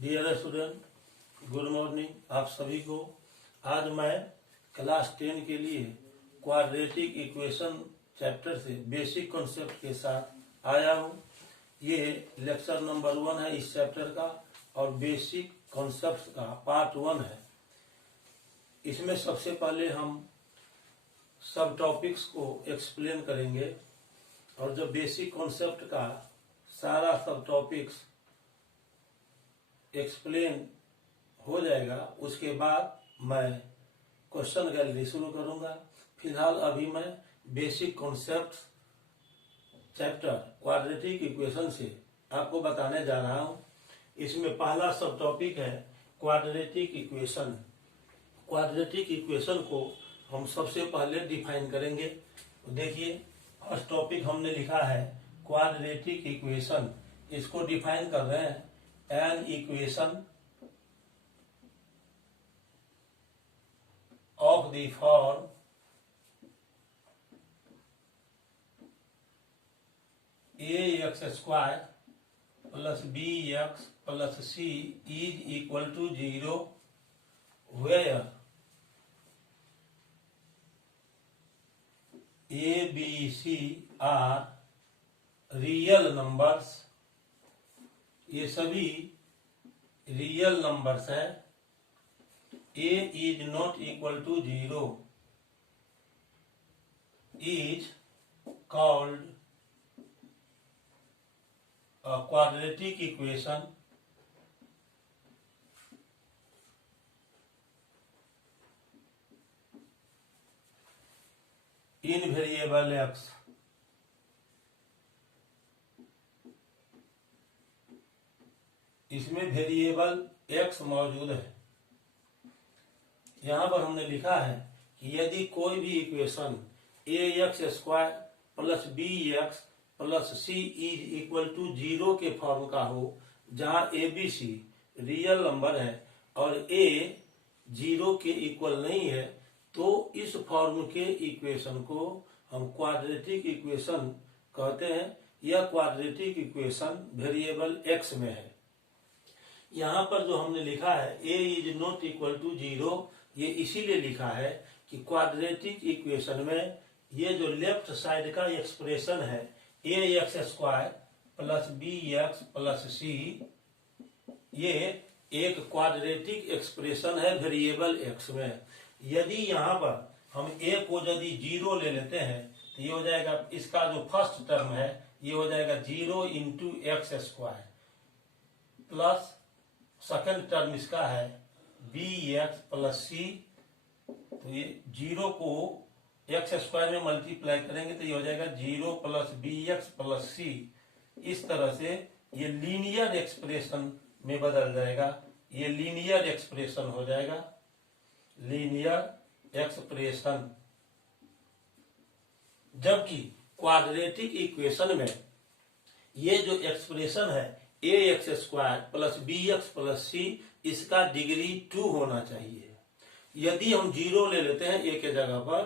Dear student, good morning आप सभी को। आज मैं क्लास 10 के लिए क्वाड्रेटिक इक्वेशन चैप्टर से बेसिक कॉन्सेप्ट के साथ आया हूँ। ये लेक्चर नंबर 1 है इस चैप्टर का और बेसिक कॉन्सेप्ट का पार्ट 1 है। इसमें सबसे पहले हम सब टॉपिक्स को एक्सप्लेन करेंगे और जब बेसिक कॉन्सेप्ट का सारा सब टॉपिक्स एक्सप्लेन हो जाएगा उसके बाद मैं क्वेश्चन गैलरी शुरू करूंगा। फिलहाल अभी मैं basic concept chapter quadratic equation से आपको बताने जा रहा हूं। इसमें पहला सब टॉपिक है क्वाड्रेटिक इक्वेशन। क्वाड्रेटिक इक्वेशन को हम सबसे पहले डिफाइन करेंगे। देखिए फर्स्ट टॉपिक हमने लिखा है क्वाड्रेटिक इक्वेशन। इसको डिफाइन कर रहे हैं an equation of the form ax square plus bx plus c is equal to 0 where a, b, c are real numbers। ये सभी रियल नंबर्स हैं। a is not equal to 0 is called a quadratic equation in variable x। इसमें variable x मौजूद है। यहां पर हमने लिखा है कि यदि कोई भी equation ax square plus bx plus c is equal to 0 के फॉर्म का हो, जहां abc रियल नंबर है और a 0 के इक्वल नहीं है, तो इस फॉर्म के इक्वेशन को हम क्वाड्रेटिक इक्वेशन कहते हैं। यह क्वाड्रेटिक इक्वेशन वेरिएबल x में है। यहाँ पर जो हमने लिखा है a is not equal to 0, ये इसीलिए लिखा है कि क्वाड्रेटिक इक्वेशन में ये जो लेफ्ट साइड का एक्सप्रेशन है ax square plus bx plus c, ये एक क्वाड्रेटिक एक्सप्रेशन है वेरिएबल x में। यदि यहाँ पर हम a को यदि 0 ले लेते हैं तो ये हो जाएगा, इसका जो फर्स्ट टर्म है ये हो जाएगा 0 into x square plus second term इसका है bx प्लस c। तो ये 0 को एक्स स्क्वायर में मल्टीप्लाई करेंगे तो ये हो जाएगा 0 प्लस bx प्लस c। इस तरह से ये लीनियर एक्सप्रेशन में बदल जाएगा। ये लीनियर एक्सप्रेशन हो जाएगा, लीनियर एक्सप्रेशन। जबकि क्वाड्रेटिक इक्वेशन में ये जो एक्सप्रेशन है ax square plus bx plus c, इसका डिग्री 2 होना चाहिए। यदि हम 0 ले लेते हैं a के जगह पर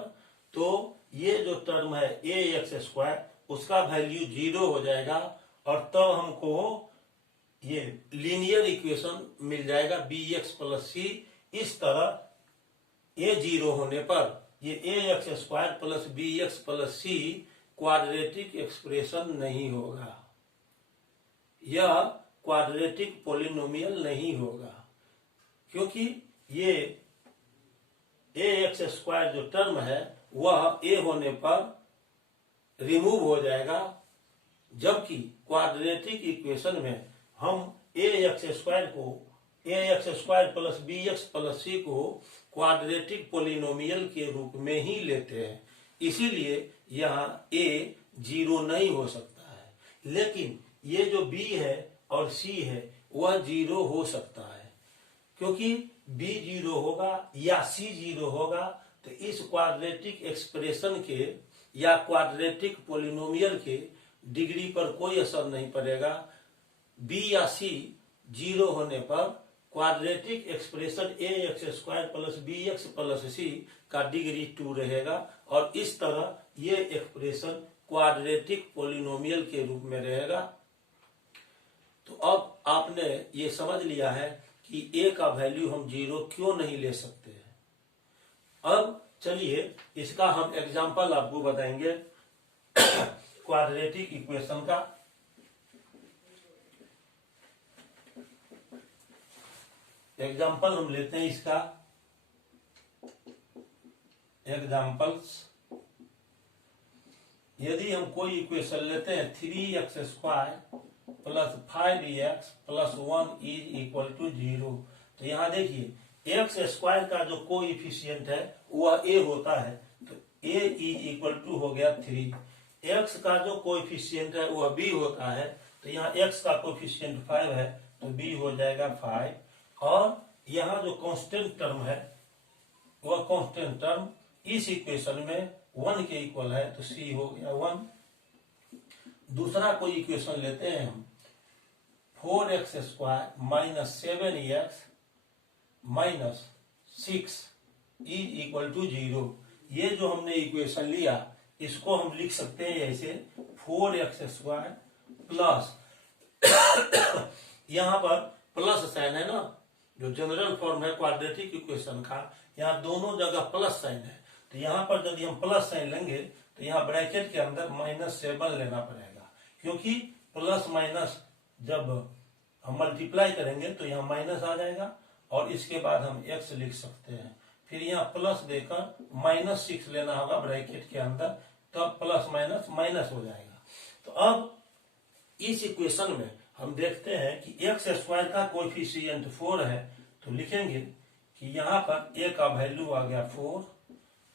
तो ये जो टर्म है ax स्क्वायर उसका वैल्यू 0 हो जाएगा और तब हमको ये लीनियर इक्वेशन मिल जाएगा bx प्लस c। इस तरह a 0 होने पर ये ax square plus bx plus c quadratic expression नहीं होगा, यह क्वाड्रेटिक पॉलिनोमियल नहीं होगा, क्योंकि ये ax स्क्वायर जो टर्म है वह a होने पर रिमूव हो जाएगा। जबकि क्वाड्रेटिक इक्वेशन में हम ax स्क्वायर को ax square plus bx plus c को क्वाड्रेटिक पॉलिनोमियल के रूप में ही लेते हैं, इसीलिए यहाँ a 0 नहीं हो सकता है। लेकिन ये जो b है और c है वह 0 हो सकता है, क्योंकि b 0 होगा या c 0 होगा तो इस क्वाड्रेटिक एक्सप्रेशन के या क्वाड्रेटिक पॉलिनोमियल के डिग्री पर कोई असर नहीं पड़ेगा। b या c 0 होने पर quadratic expression ax square plus bx plus c का डिग्री 2 रहेगा और इस तरह ये एक्सप्रेशन क्वाड्रेटिक पॉलिनोमियल के रूप में रहेगा। तो अब आपने ये समझ लिया है कि a का वैल्यू हम 0 क्यों नहीं ले सकते हैं। अब चलिए इसका हम एग्जाम्पल आपको बताएंगे क्वाड्रेटिक इक्वेशन का। एग्जाम्पल हम लेते हैं इसका एग्जाम्पल्स। यदि हम कोई इक्वेशन लेते हैं 3x² plus 5x plus 1 is equal to 0, तो यहां देखिए x² का जो कोएफिशिएंट है वह a होता है, तो a इज इक्वल टू हो गया 3। x का जो कोएफिशिएंट है वह b होता है, तो यहाँ x का कोएफिशिएंट 5 है तो b हो जाएगा 5। और यहाँ जो कांस्टेंट टर्म है वह कांस्टेंट टर्म इस इक्वेशन में 1 के इक्वल है, तो c हो गया 1। दूसरा कोई इक्वेशन लेते हैं हम 4x² minus 7x minus 6 is equal to 0। ये जो हमने इक्वेशन लिया इसको हम लिख सकते हैं ऐसे 4x² प्लस यहाँ पर प्लस साइन है ना, जो जनरल फॉर्म है क्वाड्रेटिक इक्वेशन का, यहाँ दोनों जगह प्लस साइन है, तो यहाँ पर यदि हम प्लस साइन लेंगे तो यहाँ ब्रैकेट के अंदर -7 लेना पड़ेगा, क्योंकि प्लस माइनस जब हम मल्टीप्लाई करेंगे तो यहाँ माइनस आ जाएगा और इसके बाद हम x लिख सकते हैं। फिर यहाँ प्लस देकर -6 लेना होगा ब्रैकेट के अंदर, तब प्लस माइनस माइनस हो जाएगा। तो अब इस इक्वेशन में हम देखते हैं कि x² का कोएफिशिएंट 4 है, तो लिखेंगे कि यहाँ पर a का वैल्यू आ गया 4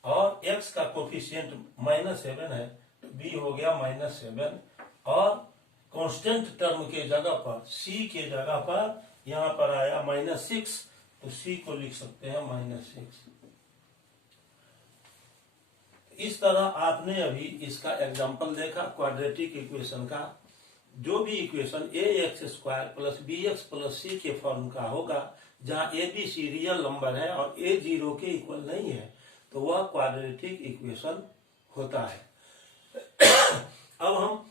और x का कोएफिशिएंट -7 है तो b हो गया -7, और कांस्टेंट टर्म के जगह पर c के जगह पर यहाँ पर आया -6, तो c को लिख सकते हैं -6। इस तरह आपने अभी इसका एग्जाम्पल देखा क्वाड्रेटिक इक्वेशन का। जो भी equation ax² plus bx plus c के फॉर्म का होगा, जहां a b c real number है और a 0 के इक्वल नहीं है, तो वह क्वाड्रेटिक इक्वेशन होता है। अब हम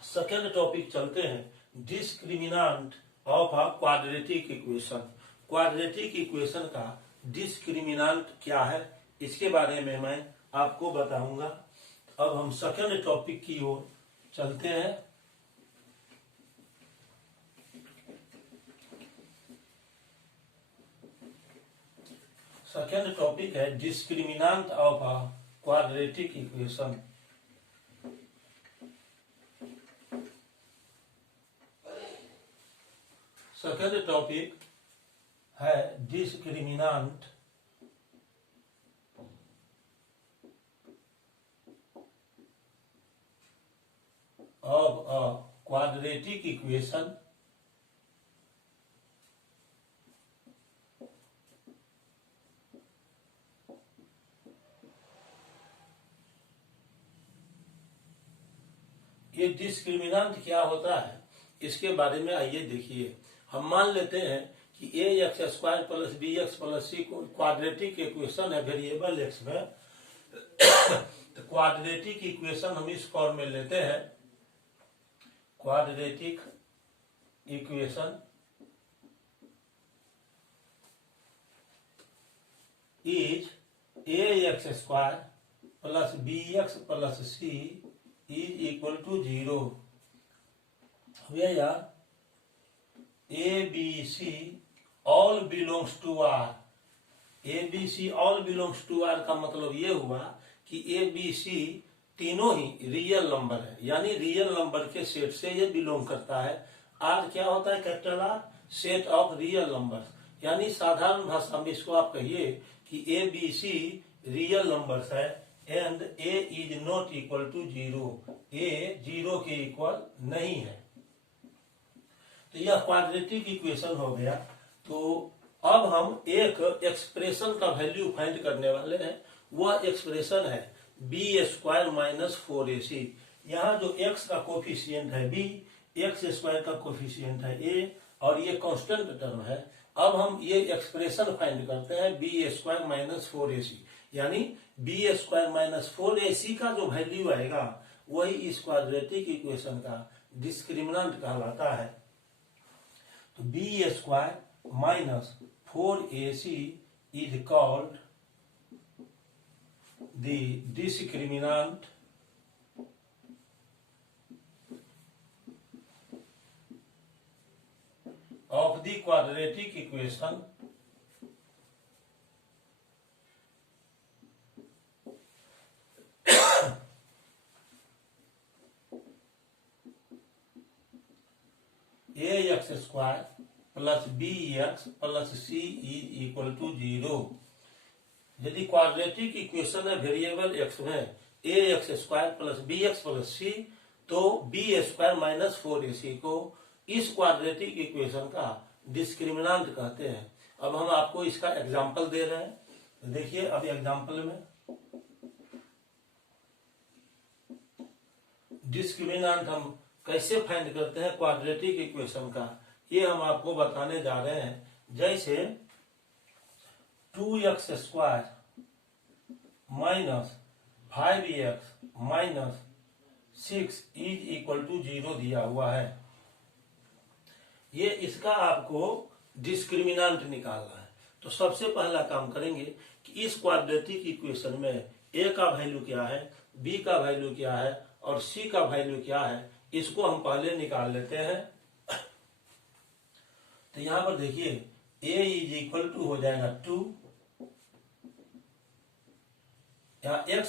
सेकेंड टॉपिक चलते हैं, discriminant of a quadratic equation. Quadratic equation का डिस्क्रिमिनेंट क्या है इसके बारे में मैं आपको बताऊंगा। अब हम सेकेंड टॉपिक की ओर चलते हैं। सेकेंड टॉपिक है discriminant of a quadratic equation. Second topic है discriminant of a quadratic equation ये डिस्क्रिमिनेंट क्या होता है इसके बारे में आइए देखिए। हम मान लेते हैं कि ax² plus bx plus c को क्वाड्रेटिक इक्वेशन है वेरिएबल x में। तो क्वाड्रेटिक इक्वेशन हम इस फॉर्म में लेते हैं, quadratic equation is ax² plus bx plus c is equal to 0, where a b c all belongs to r। a b c all belongs to r का मतलब ये हुआ कि a b c तीनों ही रियल नंबर है, यानी real number के set से ये बिलोंग करता है। r क्या होता है? Capital R, set of real numbers, यानी साधारण भाषा में इसको आप कहिए कि a b c real numbers है and a is not equal to 0, a 0 के इक्वल नहीं है। तो यह क्वाड्रेटिक इक्वेशन हो गया। तो अब हम एक एक्सप्रेशन का वैल्यू फाइंड करने वाले हैं, वह एक्सप्रेशन है b² माइनस 4ac। यहाँ जो x का कोफिशिएंट है b, x² का कोफिशिएंट है a और ये कांस्टेंट टर्म है। अब हम ये एक्सप्रेशन फाइंड करते हैं b² माइनस 4ac, यानी b² माइनस 4ac का जो वैल्यू आएगा वही इस क्वाड्रेटिक इक्वेशन का डिस्क्रिमिनेंट कहलाता है। तो b square minus 4ac is called the discriminant of the quadratic equation ax square plus bx plus c is equal to 0। यदि क्वाड्रेटिक इक्वेशन है वेरिएबल x में ax square plus bx plus c, तो b square minus 4ac को इस quadratic equation का discriminant कहते हैं। अब हम आपको इसका एग्जांपल दे रहे हैं। देखिए अब एग्जांपल में डिस्क्रिमिनेंट हम कैसे फाइंड करते हैं क्वाड्रेटिक इक्वेशन का, ये हम आपको बताने जा रहे हैं। जैसे 2x square minus 5x minus 6 is equal to 0 दिया हुआ है। ये इसका आपको डिस्क्रिमिनेंट निकालना है। तो सबसे पहला काम करेंगे कि इस क्वाड्रेटिक इक्वेशन में a का वैल्यू क्या है, b का वैल्यू क्या है और c का वैल्यू क्या है, इसको हम पहले निकाल लेते हैं। तो यहां पर देखिए a इज इक्वल टू हो जाएगा 2, यहाँ x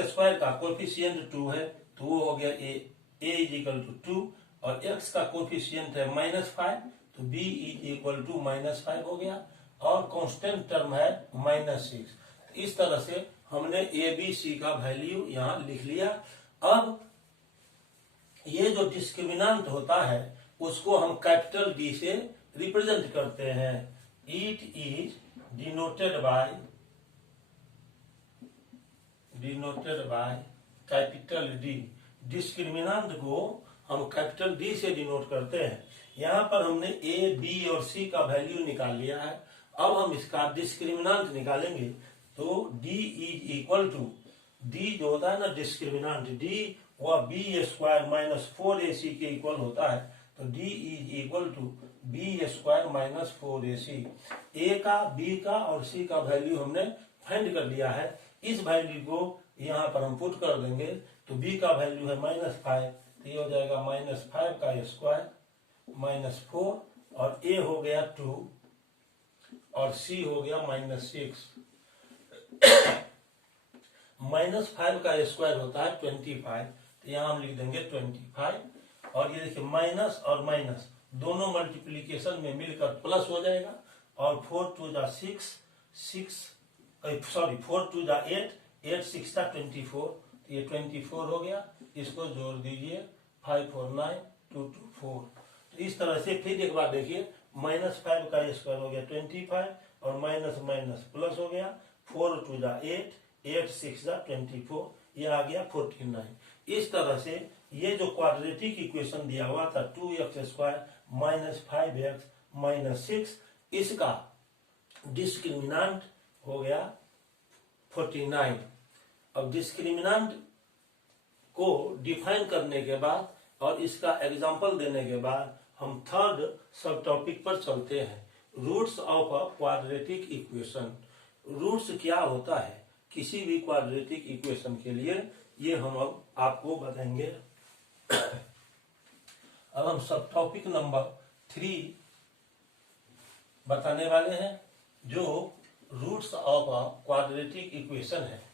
स्क्वायर का कोफिशिएंट 2 है तो वो हो गया a इज इक्वल टू 2 और x का कोफिशिएंट है -5 तो b इज इक्वल टू -5 हो गया और कांस्टेंट टर्म है -6। इस तरह से हमने a b c का वैल्यू यहाँ लिख लिया। अब ये जो डिस्क्रिमिनेंट होता है उसको हम कैपिटल D से रिप्रेजेंट करते हैं। It is denoted by capital D। Discriminant को हम कैपिटल D से डिनोट करते हैं। यहाँ पर हमने a, b और c का वैल्यू निकाल लिया है। अब हम इसका डिस्क्रिमिनेंट निकालेंगे तो d is equal to d जो होता है ना डिस्क्रिमिनेंट d वह b स्क्वायर माइनस 4ac के इक्वल होता है। तो d is equal to b square minus 4ac। a का, b का और c का वैल्यू हमने फाइंड कर लिया है। इस वैल्यू को यहाँ पर हम पुट कर देंगे तो b का वैल्यू है -5 तो ये हो जाएगा -5 का स्क्वायर -4 और a हो गया 2 और c हो गया -6। -5 का स्क्वायर होता है 25 तो यहाँ हम लिख देंगे 25 और ये देखिए माइनस और माइनस दोनों मल्टीप्लीकेशन में मिलकर प्लस हो जाएगा और 4 2 जा 4 2 जा 8 6 जा 24 तो ये 24 हो गया। इसको जोड़ दीजिए 5 4 9 2 2 4। तो इस तरह से फिर एक बार देखिए -5 का स्क्वायर हो गया 25 और माइनस माइनस प्लस हो गया 4 2 जा 8 6 जा 24 ये आ गया 49। इस तरह से ये जो क्वाड्रेटिक इक्वेशन दिया हुआ था 2x square minus 5x minus 6 इसका डिस्क्रिमिनेंट हो गया 49। अब डिस्क्रिमिनेंट को डिफाइन करने के बाद और इसका एग्जांपल देने के बाद हम थर्ड सब टॉपिक पर चलते हैं, roots of a quadratic equation. Roots क्या होता है किसी भी क्वाड्रेटिक इक्वेशन के लिए ये हम अब आपको बताएंगे। अब हम सब टॉपिक नंबर 3 बताने वाले हैं जो roots of a quadratic equation है।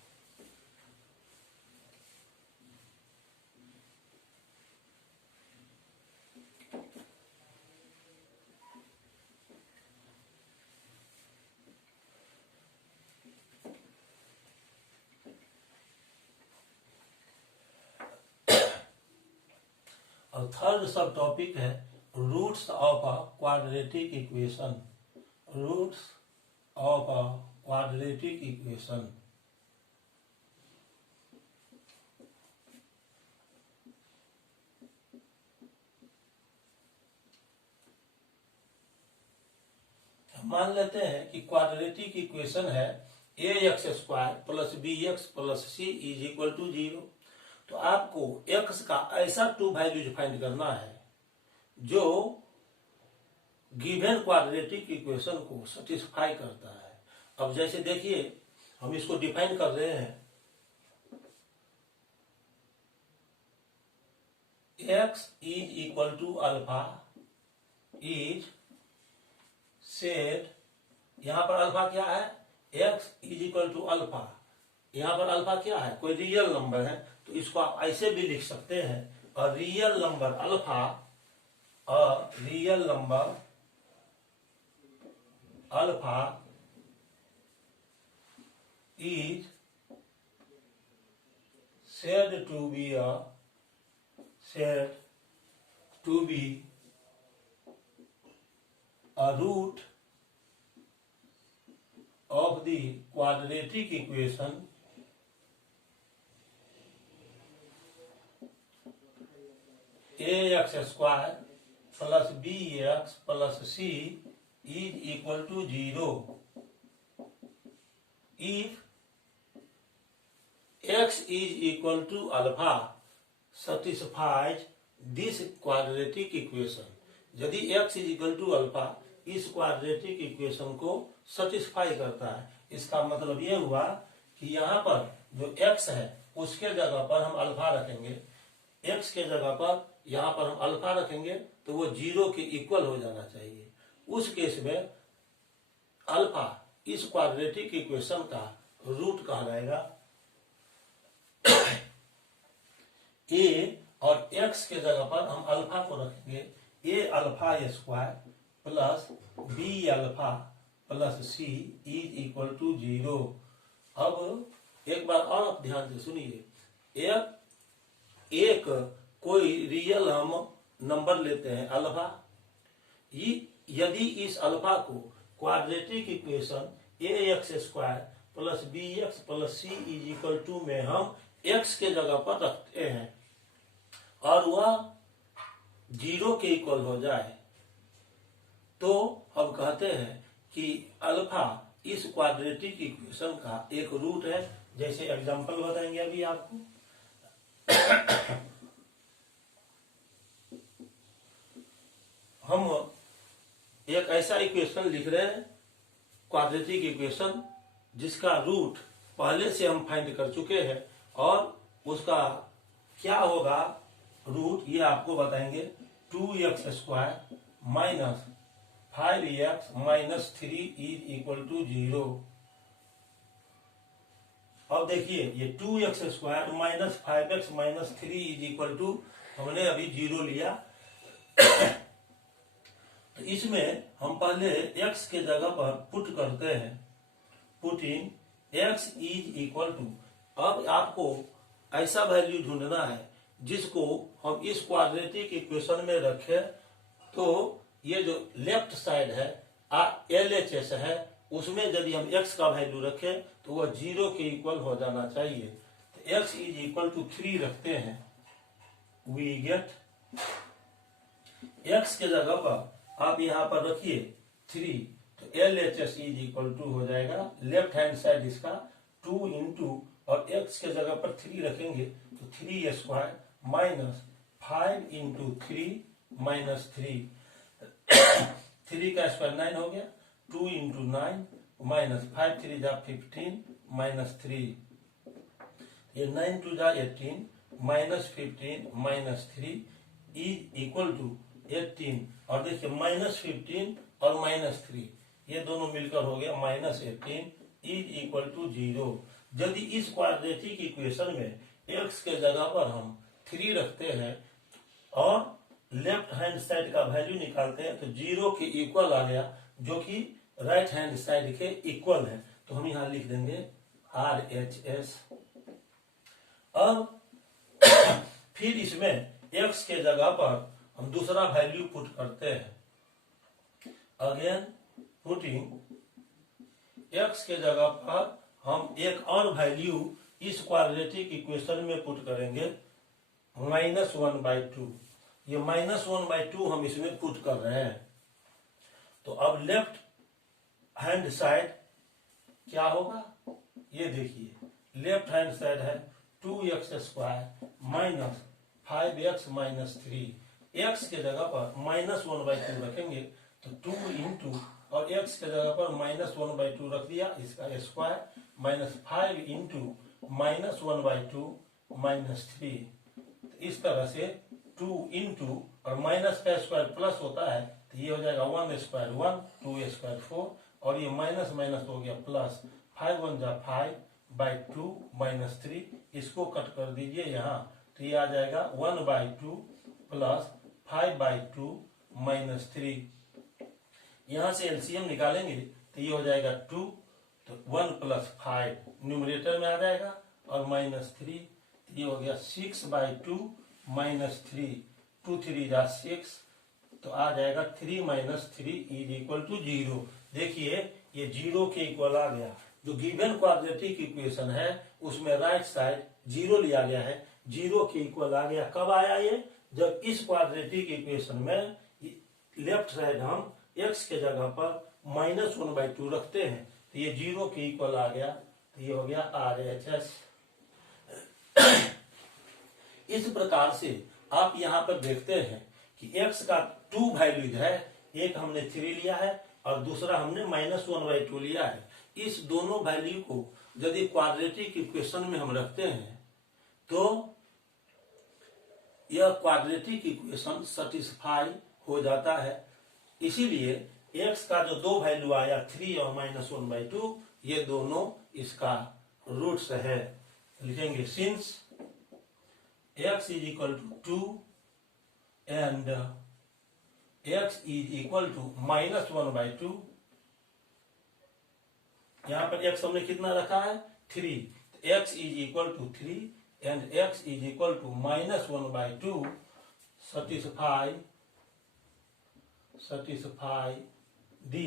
और थर्ड सब टॉपिक है roots of a quadratic equation. Roots of a quadratic equation. मान लेते हैं कि क्वाड्रेटिक इक्वेशन है ax square plus bx plus c is equal to 0। तो आपको x का ऐसा 2 वैल्यूज फाइंड करना है जो गिवन क्वाड्रेटिक इक्वेशन को सेटिस्फाई करता है। अब जैसे देखिए हम इसको डिफाइन कर रहे हैं, x is equal to alpha is said, यहां पर अल्फा क्या है, x is equal to alpha, यहां पर अल्फा क्या है, कोई रियल नंबर है, तो इसको आप ऐसे भी लिख सकते हैं, a real number alpha, a real number alpha is said to be a root of the quadratic equation ax square plus bx plus c is equal to 0 if x is equal to alpha satisfies this quadratic equation। यदि x is equal to alpha इस quadratic equation को satisfy करता है, इसका मतलब ये हुआ कि यहाँ पर जो x है उसके जगह पर हम अल्फा रखेंगे, x के जगह पर यहाँ पर हम अल्फा रखेंगे तो वो 0 के इक्वल हो जाना चाहिए। उस केस में अल्फा इस क्वाड्रेटिक इक्वेशन का रूट कहलाएगा। a और x के जगह पर हम अल्फा को रखेंगे, a alpha square plus b alpha plus c is equal to 0। अब एक बार और आप ध्यान से सुनिए, एक कोई रियल हम नंबर लेते हैं अल्फा, यदि इस अल्फा को quadratic equation ax square plus bx plus c is equal to में हम x के जगह पर रखते हैं और वह 0 के इक्वल हो जाए, तो हम कहते हैं कि अल्फा इस क्वाड्रेटिक इक्वेशन का एक रूट है। जैसे एग्जांपल बताएंगे अभी आपको, हम एक ऐसा इक्वेशन लिख रहे हैं क्वाड्रेटिक इक्वेशन जिसका रूट पहले से हम फाइंड कर चुके हैं और उसका क्या होगा रूट ये आपको बताएंगे। 2x square minus 5x minus 3 is equal to 0। अब देखिए ये 2x square minus 5x minus 3 is equal to हमने अभी 0 लिया। तो इसमें हम पहले x के जगह पर पुट करते हैं, putting x is equal to, अब आपको ऐसा वैल्यू ढूंढना है जिसको हम इस क्वाड्रेटिक इक्वेशन में रखें, तो ये जो लेफ्ट साइड है LHS है उसमें यदि हम x का वैल्यू रखें तो वह 0 के इक्वल हो जाना चाहिए। तो x इज इक्वल टू 3 रखते हैं, वी गेट x के जगह पर आप यहाँ पर रखिए 3, तो LHS इज इक्वल टू हो जाएगा लेफ्ट हैंड साइड इसका 2 इंटू और x के जगह पर 3 रखेंगे तो 3 स्क्वायर माइनस 5 इंटू 3 माइनस 3, 3 का स्क्वायर 9 हो गया, 2 इंटू 9 माइनस 5 3 जा 15 माइनस 3, ये 9 2 जा 18 minus 15 minus 3 is equal to 18। और देखिए माइनस 15 और माइनस 3 ये दोनों मिलकर हो गया माइनस 18 इज इक्वल टू 0। यदि इस क्वाड्रेटिक इक्वेशन में x के जगह पर हम 3 रखते हैं और लेफ्ट हैंड साइड का वैल्यू निकालते हैं तो 0 के इक्वल आ गया, जो कि राइट हैंड साइड के इक्वल है, तो हम यहां लिख देंगे RHS। अब फिर इसमें x के जगह पर हम दूसरा वैल्यू पुट करते हैं, अगेन पुटिंग x के जगह पर हम एक और वैल्यू इस क्वाड्रेटिक इक्वेशन में पुट करेंगे -1/2। ये -1/2 हम इसमें पुट कर रहे हैं। तो अब लेफ्ट हैंड साइड क्या होगा ये देखिए, लेफ्ट हैंड साइड है 2x square minus 5x minus 3, x के जगह पर -1/2 रखेंगे तो 2 इंटू और x के जगह पर -1/2 रख दिया, इसका स्क्वायर, -5 इंटू -1/2 -3। तो इस तरह से 2 इंटू और माइनस का स्क्वायर प्लस होता है, तो ये हो जाएगा 1 स्क्वायर 1, 2 स्क्वायर 4, और ये माइनस माइनस हो गया प्लस, 5 1 जा 5/2 -3, इसको कट कर दीजिए यहाँ, तो ये आ जाएगा 1/2 प्लस 5/2 -3। यहाँ से एलसीएम निकालेंगे तो ये हो जाएगा 2, तो 1 प्लस 5 न्यूमरेटर में आ जाएगा, और -3, तो ये हो गया 6/2 -3, 2 3 जा 6, तो आ जाएगा 3 - 3 इज इक्वल टू 0। देखिए ये 0 के इक्वल आ गया। जो गिवन क्वाड्रेटिक इक्वेशन है उसमें राइट साइड 0 लिया गया है, 0 के इक्वल आ गया। कब आया ये? जब इस क्वाड्रेटिक इक्वेशन में लेफ्ट साइड हम x के जगह पर -1/2 रखते हैं, तो ये 0 के इक्वल आ गया, तो ये हो गया RHS। इस प्रकार से आप यहाँ पर देखते हैं कि x का 2 वैल्यूज है, एक हमने 3 लिया है और दूसरा हमने -1/2 लिया है। इस दोनों वैल्यू को यदि क्वाड्रेटिक इक्वेशन में हम रखते हैं तो यह क्वाड्रेटिक इक्वेशन सेटिस्फाई हो जाता है। इसीलिए x का जो 2 वैल्यू आया 3 और -1/2, ये दोनों इसका रूट्स है। लिखेंगे since x is equal to 2 and x is equal to -1/2, यहाँ पर x हमने कितना रखा है 3, तो x is equal to 3 and x is equal to -1/2 satisfy the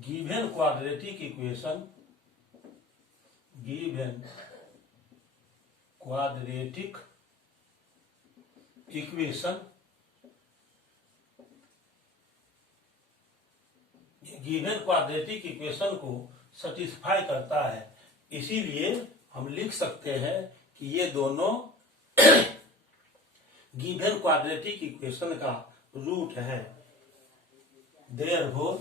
given quadratic equation, given quadratic equation, given quadratic equation को satisfy करता है। इसीलिए हम लिख सकते हैं कि ये दोनों गिवन क्वाड्रेटिक इक्वेशन का रूट है। Therefore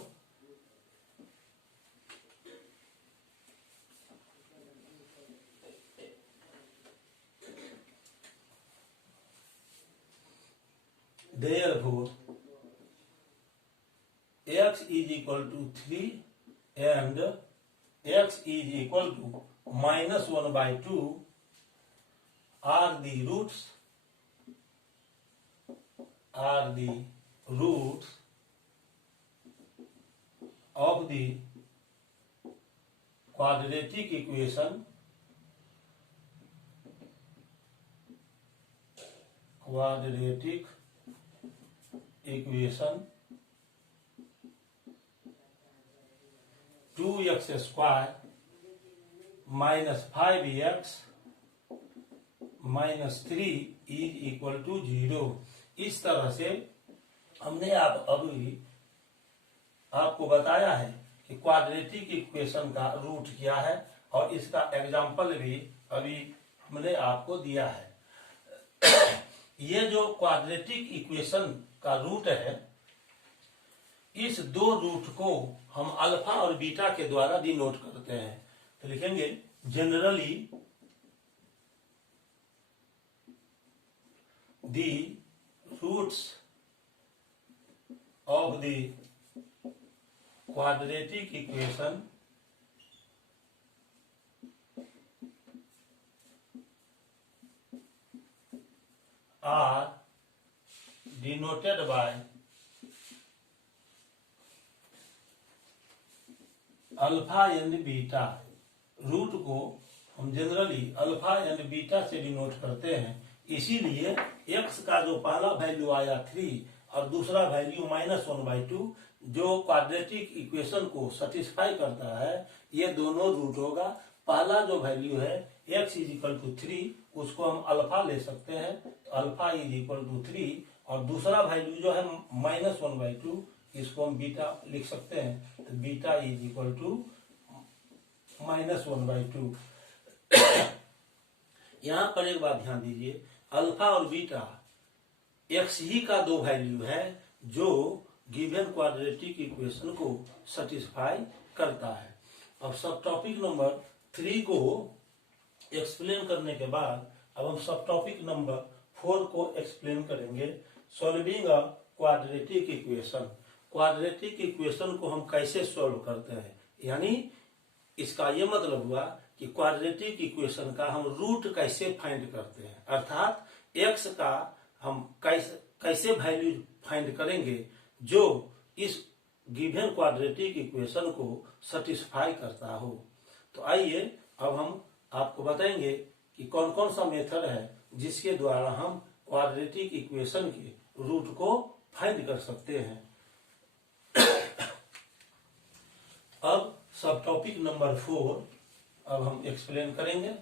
x is equal to 3 and x is equal to -1/2 are the roots of the quadratic equation equation 2x square minus 5x minus 3 is equal to 0। इस तरह से हमने अभी आपको बताया है कि क्वाड्रेटिक इक्वेशन का रूट क्या है, और इसका एग्जाम्पल भी अभी हमने आपको दिया है। ये जो क्वाड्रेटिक इक्वेशन का रूट है, इस 2 रूट को हम अल्फा और बीटा के द्वारा डिनोट करते हैं। तो लिखेंगे generally the roots of the quadratic equation are denoted by alpha and beta. Root को हम जनरली अल्फा एंड बीटा से डिनोट करते हैं। इसीलिए x का जो पहला वैल्यू आया 3 और दूसरा वैल्यू -1/2 जो क्वाड्रेटिक इक्वेशन को सेटिस्फाई करता है, ये दोनों रूट होगा। पहला जो वैल्यू है x इज इक्वल टू 3, उसको हम अल्फा ले सकते हैं, तो अल्फा इज इक्वल टू 3, और दूसरा वैल्यू जो है -1/2, इसको हम बीटा लिख सकते हैं, तो बीटा इज इक्वल टू -1/2। यहाँ पर एक बात ध्यान दीजिए, अल्फा और बीटा x ही का 2 वैल्यू है जो गिवन क्वाड्रेटिक इक्वेशन को सेटिस्फाई करता है। अब सब टॉपिक नंबर 3 को एक्सप्लेन करने के बाद अब हम सब टॉपिक नंबर 4 को एक्सप्लेन करेंगे, solving a quadratic equation. Quadratic equation को हम कैसे सॉल्व करते हैं, यानी इसका ये मतलब हुआ कि क्वाड्रेटिक इक्वेशन का हम रूट कैसे फाइंड करते हैं, अर्थात x का हम कैसे वैल्यू फाइंड करेंगे जो इस गिवन क्वाड्रेटिक इक्वेशन को सेटिस्फाई करता हो। तो आइए अब हम आपको बताएंगे कि कौन कौन सा मेथड है जिसके द्वारा हम क्वाड्रेटिक इक्वेशन के रूट को फाइंड कर सकते हैं। अब सब टॉपिक नंबर 4 अब हम एक्सप्लेन करेंगे।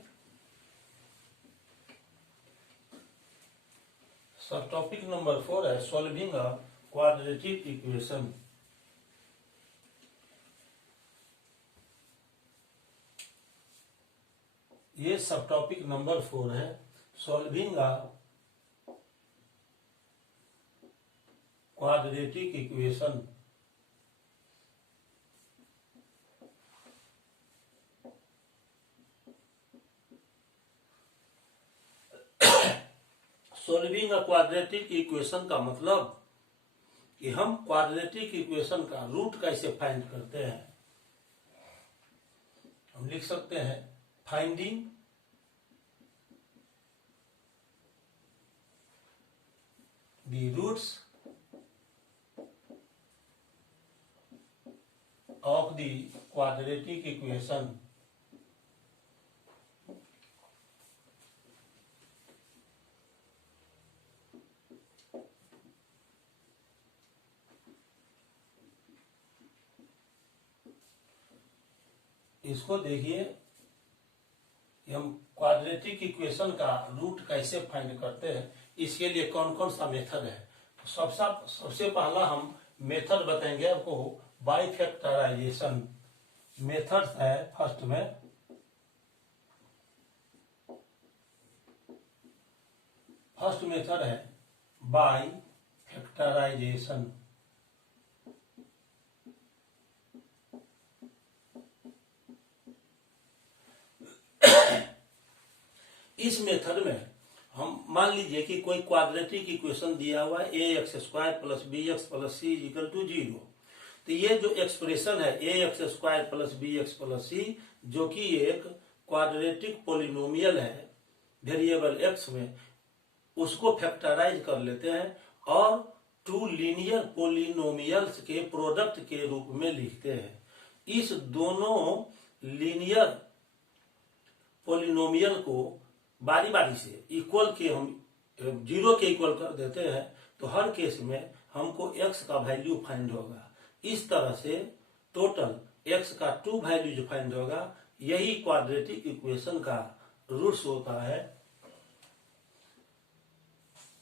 सब टॉपिक नंबर 4 है सॉल्विंग अ क्वाड्रेटिक इक्वेशन। ये सब टॉपिक नंबर 4 है solving a quadratic equation. Solving a quadratic equation का मतलब कि हम क्वाड्रेटिक इक्वेशन का रूट कैसे फाइंड करते हैं। हम लिख सकते हैं finding the roots of the quadratic equation. इसको देखिए हम क्वाड्रेटिक इक्वेशन का रूट कैसे फाइंड करते हैं, इसके लिए कौन कौन सा मेथड है। सबसे पहला हम मेथड बताएंगे आपको बाय फैक्टराइजेशन मेथड है। फर्स्ट मेथड है बाय फैक्टराइजेशन। इस मेथड में हम मान लीजिए कि कोई क्वाड्रेटिक इक्वेशन दिया हुआ है ax² plus bx plus c equal to 0। तो ये जो एक्सप्रेशन है ax² plus bx plus c जो कि एक क्वाड्रेटिक पोलिनोमियल है वेरिएबल x में, उसको फैक्टराइज कर लेते हैं और 2 लीनियर पोलिनोमियल्स के प्रोडक्ट के रूप में लिखते हैं। इस दोनों लीनियर पोलिनोमियल को बारी बारी से इक्वल के हम 0 के इक्वल कर देते हैं, तो हर केस में हमको x का वैल्यू फाइंड होगा। इस तरह से टोटल x का 2 वैल्यू जो फाइंड होगा, यही क्वाड्रेटिक इक्वेशन का रूट्स होता है।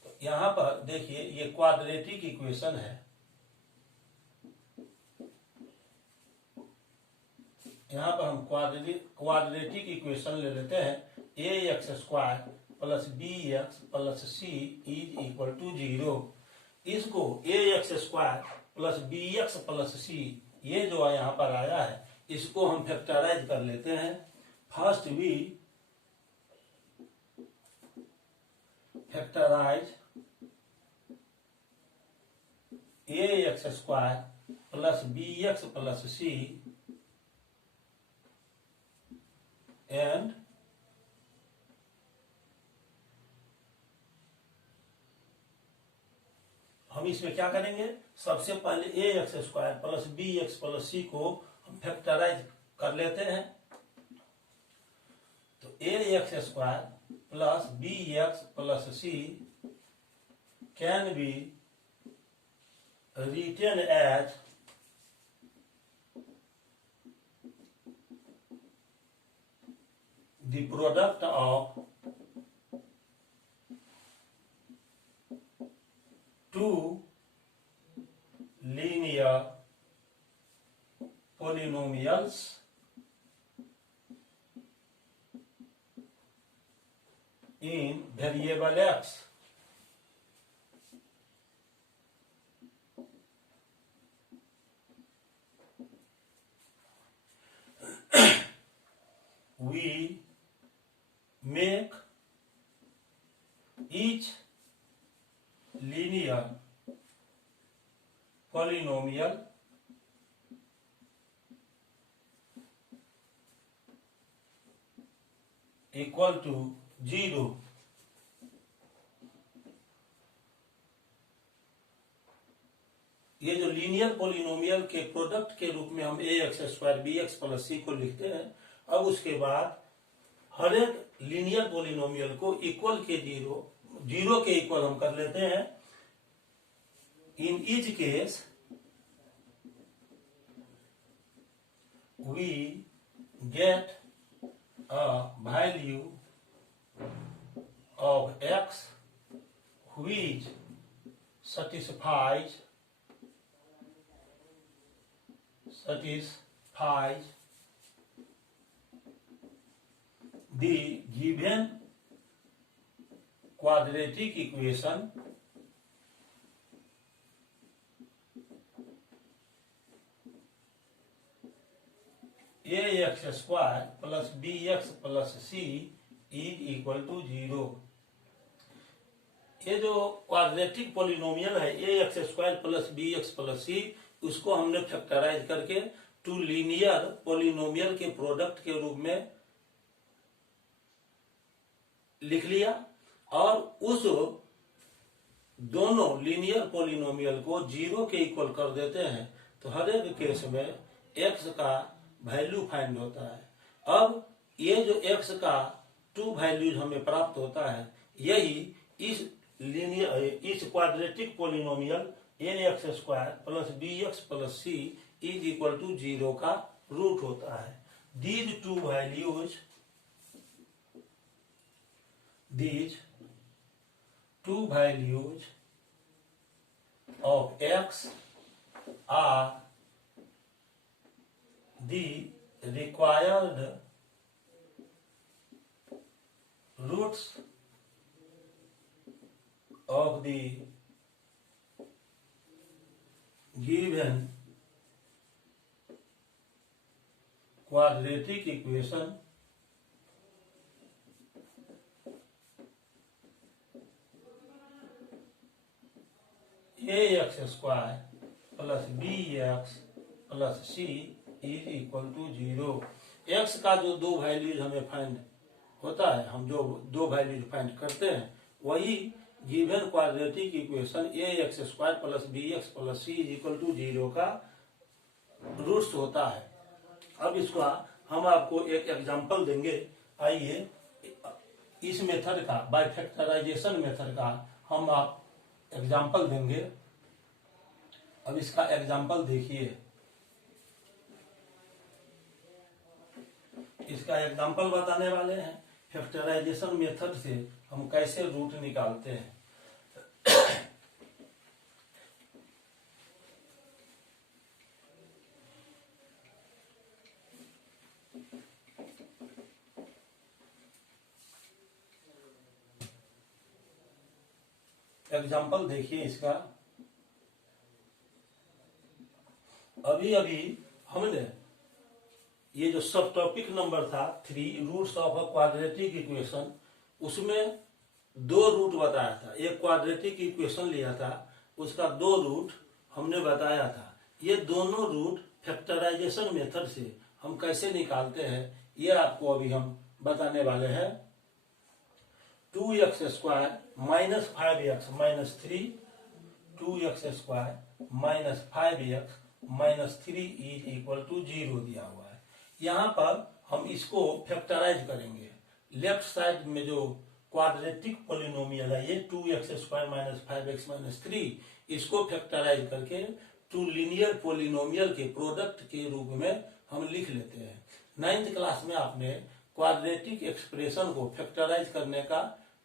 तो यहां पर देखिए ये क्वाड्रेटिक इक्वेशन है। यहां पर हम क्वाड्रेटिक इक्वेशन ले लेते हैं ax² plus bx plus c is equal to 0। इसको ax² plus bx plus c ये जो यहाँ पर आया है, इसको हम फैक्टराइज कर लेते हैं। First we factorise ax² plus bx plus c and हम इसमें क्या करेंगे, सबसे पहले ax² plus bx plus c को हम फैक्टराइज कर लेते हैं। तो ax² plus bx plus c can be written as the product of 2 linear polynomials in variable x। Polynomial equal to 0, ये जो लीनियर पोलिनोमियल के प्रोडक्ट के रूप में हम a x square b x plus c को लिखते हैं। अब उसके बाद हर एक लीनियर पोलिनोमियल को इक्वल के जीरो के इक्वल हम कर लेते हैं। In each case we get a value of x which satisfies the given quadratic equation ax square plus bx plus c is equal to 0। ये जो क्वाड्रेटिक पोलिनोमियल है a x square plus b x plus c, उसको हमने factorise करके two linear polynomial के product के रूप में लिख लिया और उस दोनों लीनियर पोलिनोमियल को 0 के इक्वल कर देते हैं तो हर एक केस में x का वैल्यू फाइंड होता है। अब ये जो x का 2 वैल्यूज हमें प्राप्त होता है, यही इस quadratic polynomial a x square plus b x plus c is equal to 0 का रूट होता है। these two values of x are the required roots of the given quadratic equation ax square plus bx plus c is equal to 0। x का जो 2 values हमें find होता है, हम जो 2 वैल्यूज फाइंड करते हैं, वही given quadratic equation a x square plus b x plus c is equal to 0 का रूट्स होता है। अब इसका हम आपको एक एग्जांपल देंगे। आइए इस मेथड का, बाय फैक्टराइजेशन मेथड का हम आप एग्जांपल देंगे। अब इसका एग्जांपल देखिए। इसका एग्जांपल बताने वाले हैं फैक्टराइजेशन मेथड से हम कैसे रूट निकालते हैं। एग्जांपल देखिए इसका। अभी हमने ये जो सब टॉपिक नंबर था 3 roots of a quadratic equation, उसमें 2 रूट बताया था। एक क्वाड्रेटिक इक्वेशन लिया था, उसका 2 रूट हमने बताया था। ये दोनों रूट फैक्टराइजेशन मेथड से हम कैसे निकालते हैं, ये आपको अभी हम बताने वाले हैं। 2x square minus 5x minus 3, 2x square minus 5x minus 3 is equal to 0 दिया हुआ है। यहाँ पर हम इसको फैक्टराइज करेंगे। लेफ्ट साइड में जो क्वाड्रेटिक पोलिनोमियल है, ये 2x square minus 5x minus 3, इसको फैक्टराइज करके टू लीनियर पोलिनोमियल के प्रोडक्ट के रूप में हम लिख लेते हैं। 9th क्लास में आपने क्वाड्रेटिक एक्सप्रेशन को फैक्टराइज करने का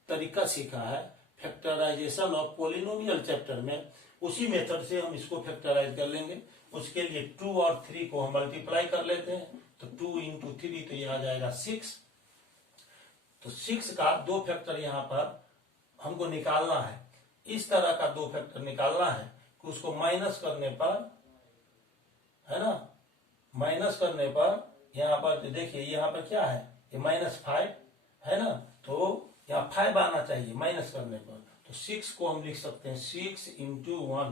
तरीका सीखा है, फैक्टराइजेशन ऑफ पोलिनोमियल चैप्टर में। उसी मेथड से हम इसको फैक्टराइज कर लेंगे। उसके लिए 2 और 3 को हम मल्टीप्लाई कर लेते हैं, तो 2 इंटू 3 तो यह आ जाएगा 6। तो 6 का 2 फैक्टर यहाँ पर हमको निकालना है। इस तरह का 2 फैक्टर निकालना है कि उसको माइनस करने पर, है ना, माइनस करने पर यहाँ पर देखिए, यहाँ पर क्या है, ये -5 है ना, तो यहाँ 5 आना चाहिए माइनस करने पर। तो 6 को हम लिख सकते हैं 6 इंटू 1,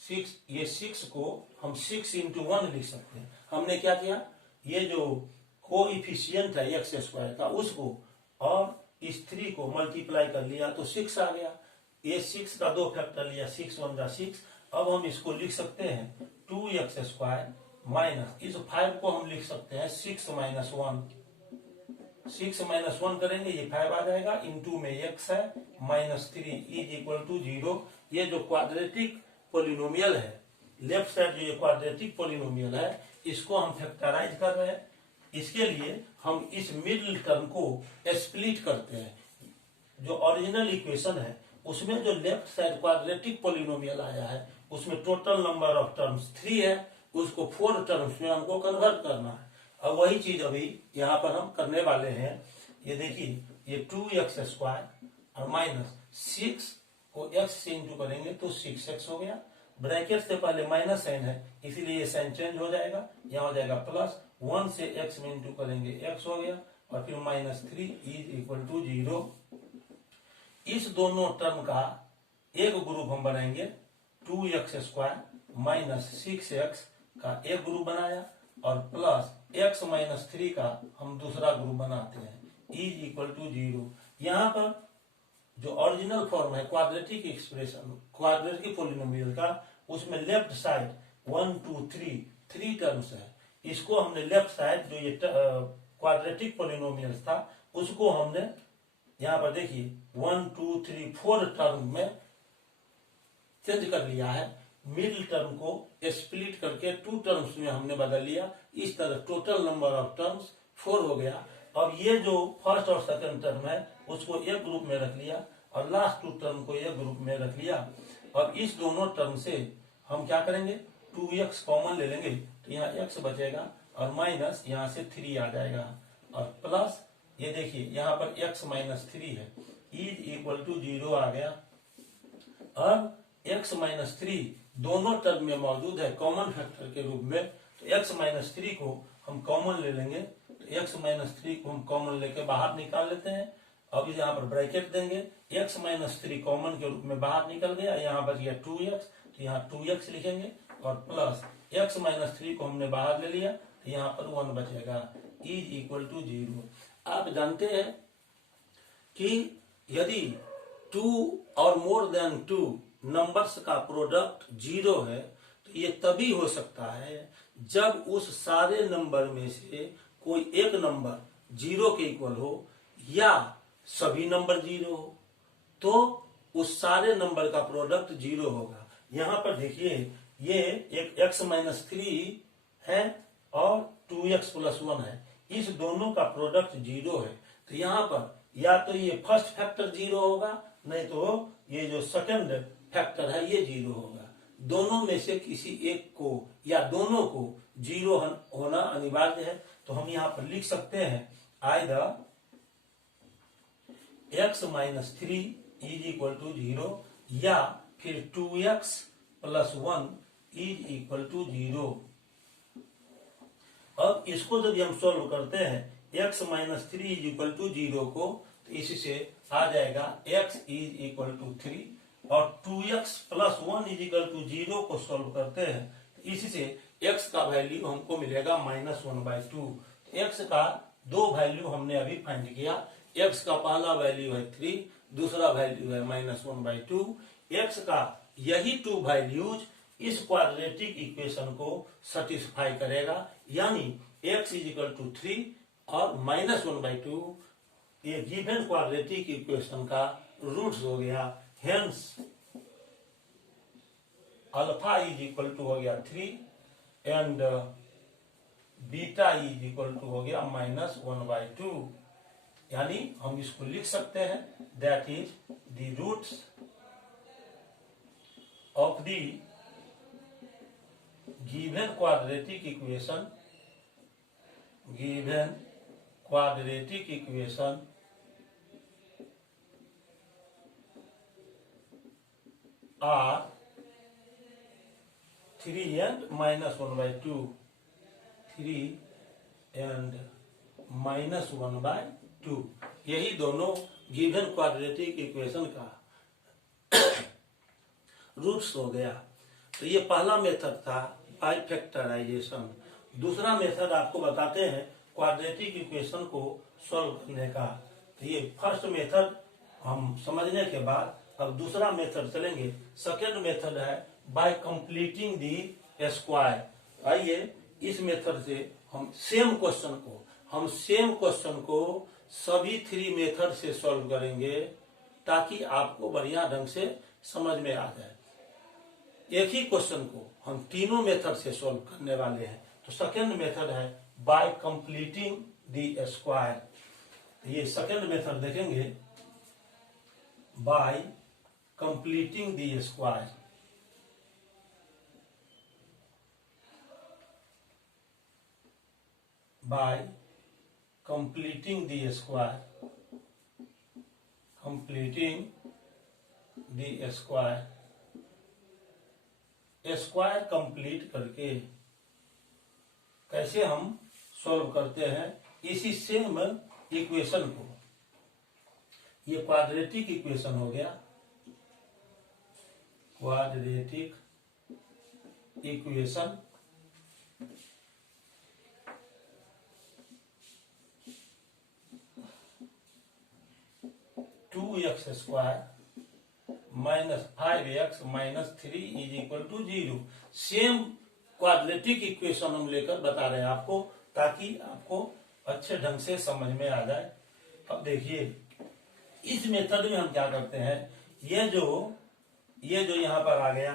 6, ये 6 को हम 6 into 1 लिख सकते हैं। हमने क्या किया, ये जो कोएफिशिएंट है एक्स स्क्वायर का उसको और इस 3 को मल्टीप्लाई कर लिया तो 6 आ गया। ये 6 का 2 फैक्टर लिया, 6 1 जा 6। अब हम इसको लिख सकते हैं 2x स्क्वायर माइनस, इस 5 को हम लिख सकते हैं 6 माइनस 1। 6 माइनस 1 करेंगे ये 5 आ जाएगा, इनटू में x है माइनस 3 इज इक्वल टू 0। ये जो क्वाड्रेटिक पोलिनोमियल है, लेफ्ट साइड जो ये क्वाड्रेटिक पोलिनोमियल है, इसको हम फैक्टराइज कर रहे हैं। इसके लिए हम इस मिडिल टर्म को स्प्लिट करते हैं। जो ओरिजिनल इक्वेशन है उसमें जो लेफ्ट साइड क्वाड्रेटिक पोलिनोमियल आया है उसमें टोटल नंबर ऑफ टर्म्स 3 है, उसको 4 टर्म्स में हमको कन्वर्ट करना है। अब वही चीज अभी यहाँ पर हम करने वाले हैं। ये देखिए, ये 2x स्क्वायर और माइनस 6 को x से इंटू करेंगे तो 6x हो गया। ब्रैकेट से पहले माइनस साइन है इसीलिए ये साइन चेंज हो जाएगा, यहाँ हो जाएगा प्लस 1 से x में इंटू करेंगे x हो गया और फिर माइनस 3 इज इक्वल टू 0। इस दोनों टर्म का एक ग्रुप हम बनाएंगे, 2x स्क्वायर माइनस 6x का एक ग्रुप बनाया और प्लस x माइनस 3 का हम दूसरा ग्रुप बनाते हैं, इज इक्वल टू 0। यहाँ पर जो ओरिजिनल फॉर्म है क्वाड्रेटिक एक्सप्रेशन, क्वाड्रेटिक पोलिनोमियल का, उसमें लेफ्ट साइड 1 2 3 टर्म्स है। इसको हमने लेफ्ट साइड जो ये क्वाड्रेटिक पोलिनोमियल था उसको हमने यहाँ पर देखिए 1 2 3 4 टर्म में चेंज कर लिया है। मिडिल टर्म को स्प्लिट करके 2 टर्म्स में हमने बदल लिया। इस तरह टोटल नंबर ऑफ टर्म्स 4 हो गया। अब ये जो फर्स्ट और सेकंड टर्म है उसको एक ग्रुप में रख लिया और लास्ट 2 टर्म को एक ग्रुप में रख लिया। अब इस दोनों टर्म से हम क्या करेंगे, 2x कॉमन ले लेंगे तो यहाँ x बचेगा और माइनस यहाँ से 3 आ जाएगा और प्लस ये देखिए यहाँ पर x माइनस 3 है, इज इक्वल टू 0 आ गया। अब x माइनस 3 दोनों टर्म में मौजूद है कॉमन फैक्टर के रूप में, तो x माइनस 3 को हम कॉमन ले लेंगे तो x माइनस 3 को हम कॉमन लेके बाहर निकाल लेते हैं। अब यहाँ पर ब्रैकेट देंगे, x माइनस 3 कॉमन के रूप में बाहर निकल गया, यहाँ बच गया 2x तो यहाँ 2x लिखेंगे और प्लस x माइनस 3 को हमने बाहर ले लिया तो यहाँ पर 1 बचेगा, इज इक्वल टू 0। आप जानते हैं कि यदि 2 और मोर देन 2 नंबर्स का प्रोडक्ट 0 है तो ये तभी हो सकता है जब उस सारे नंबर में से कोई एक नंबर 0 के इक्वल हो या सभी नंबर 0 हो, तो उस सारे नंबर का प्रोडक्ट 0 होगा। यहाँ पर देखिए ये एक x माइनस 3 है और 2x प्लस 1 है, इस दोनों का प्रोडक्ट 0 है। तो यहाँ पर या तो ये फर्स्ट फैक्टर 0 होगा, नहीं तो ये जो सेकंड फैक्टर है ये 0 होगा। दोनों में से किसी एक को या दोनों को 0 होना अनिवार्य है। तो हम यहाँ पर लिख सकते हैं either x minus 3 is equal to 0 या फिर 2x plus 1 is equal to 0। अब इसको जब हम सॉल्व करते हैं x minus 3 is equal to 0 को, तो इसी से आ जाएगा x इज इक्वल टू 3 और 2x plus 1 is equal to 0 को सॉल्व करते हैं तो इसी से x का वैल्यू हमको मिलेगा -1/2। x का 2 वैल्यू हमने अभी फाइंड किया। x का पहला वैल्यू है 3, दूसरा वैल्यू है -1/2। x का यही 2 वैल्यूज इस क्वाड्रेटिक इक्वेशन को सेटिस्फाई करेगा, यानी x इज इक्वल टू 3 और -1/2 ये गिवन क्वाड्रेटिक इक्वेशन का रूट्स हो गया। Hence alpha is equal to हो गया 3 and beta is equal to हो गया -1/2। यानी हम इसको लिख सकते हैं that is the roots of the given quadratic equation are 3 and -1/2, 3 and -1/2 यही दोनों गिवन क्वाड्रेटिक इक्वेशन का रूट्स हो गया। तो ये पहला मेथड था बाय फैक्टराइजेशन। दूसरा मेथड आपको बताते हैं क्वाड्रेटिक इक्वेशन को सॉल्व करने का। तो ये फर्स्ट मेथड हम समझने के बाद अब दूसरा मेथड चलेंगे। सेकेंड मेथड है बाय कंप्लीटिंग दी स्क्वायर। आइए इस मेथड से हम सेम क्वेश्चन को सभी थ्री मेथड से सॉल्व करेंगे ताकि आपको बढ़िया ढंग से समझ में आ जाए। एक ही क्वेश्चन को हम तीनों मेथड से सॉल्व करने वाले हैं। तो सेकेंड मेथड है बाय कंप्लीटिंग दी स्क्वायर। ये सेकेंड मेथड देखेंगे bye completing the square. Bye completing the square, completing the square. Square complete करके कैसे हम सॉल्व करते हैं इसी सेम इक्वेशन को। ये क्वाड्रेटिक इक्वेशन हो गया, quadratic equation. Two x square -5x - 3 is equal to 0। Same quadratic equation हम लेकर बता रहे हैं आपको ताकि आपको अच्छे ढंग से समझ में आ जाए। अब देखिए इस मेथड में हम क्या करते हैं, ये जो यहाँ पर आ गया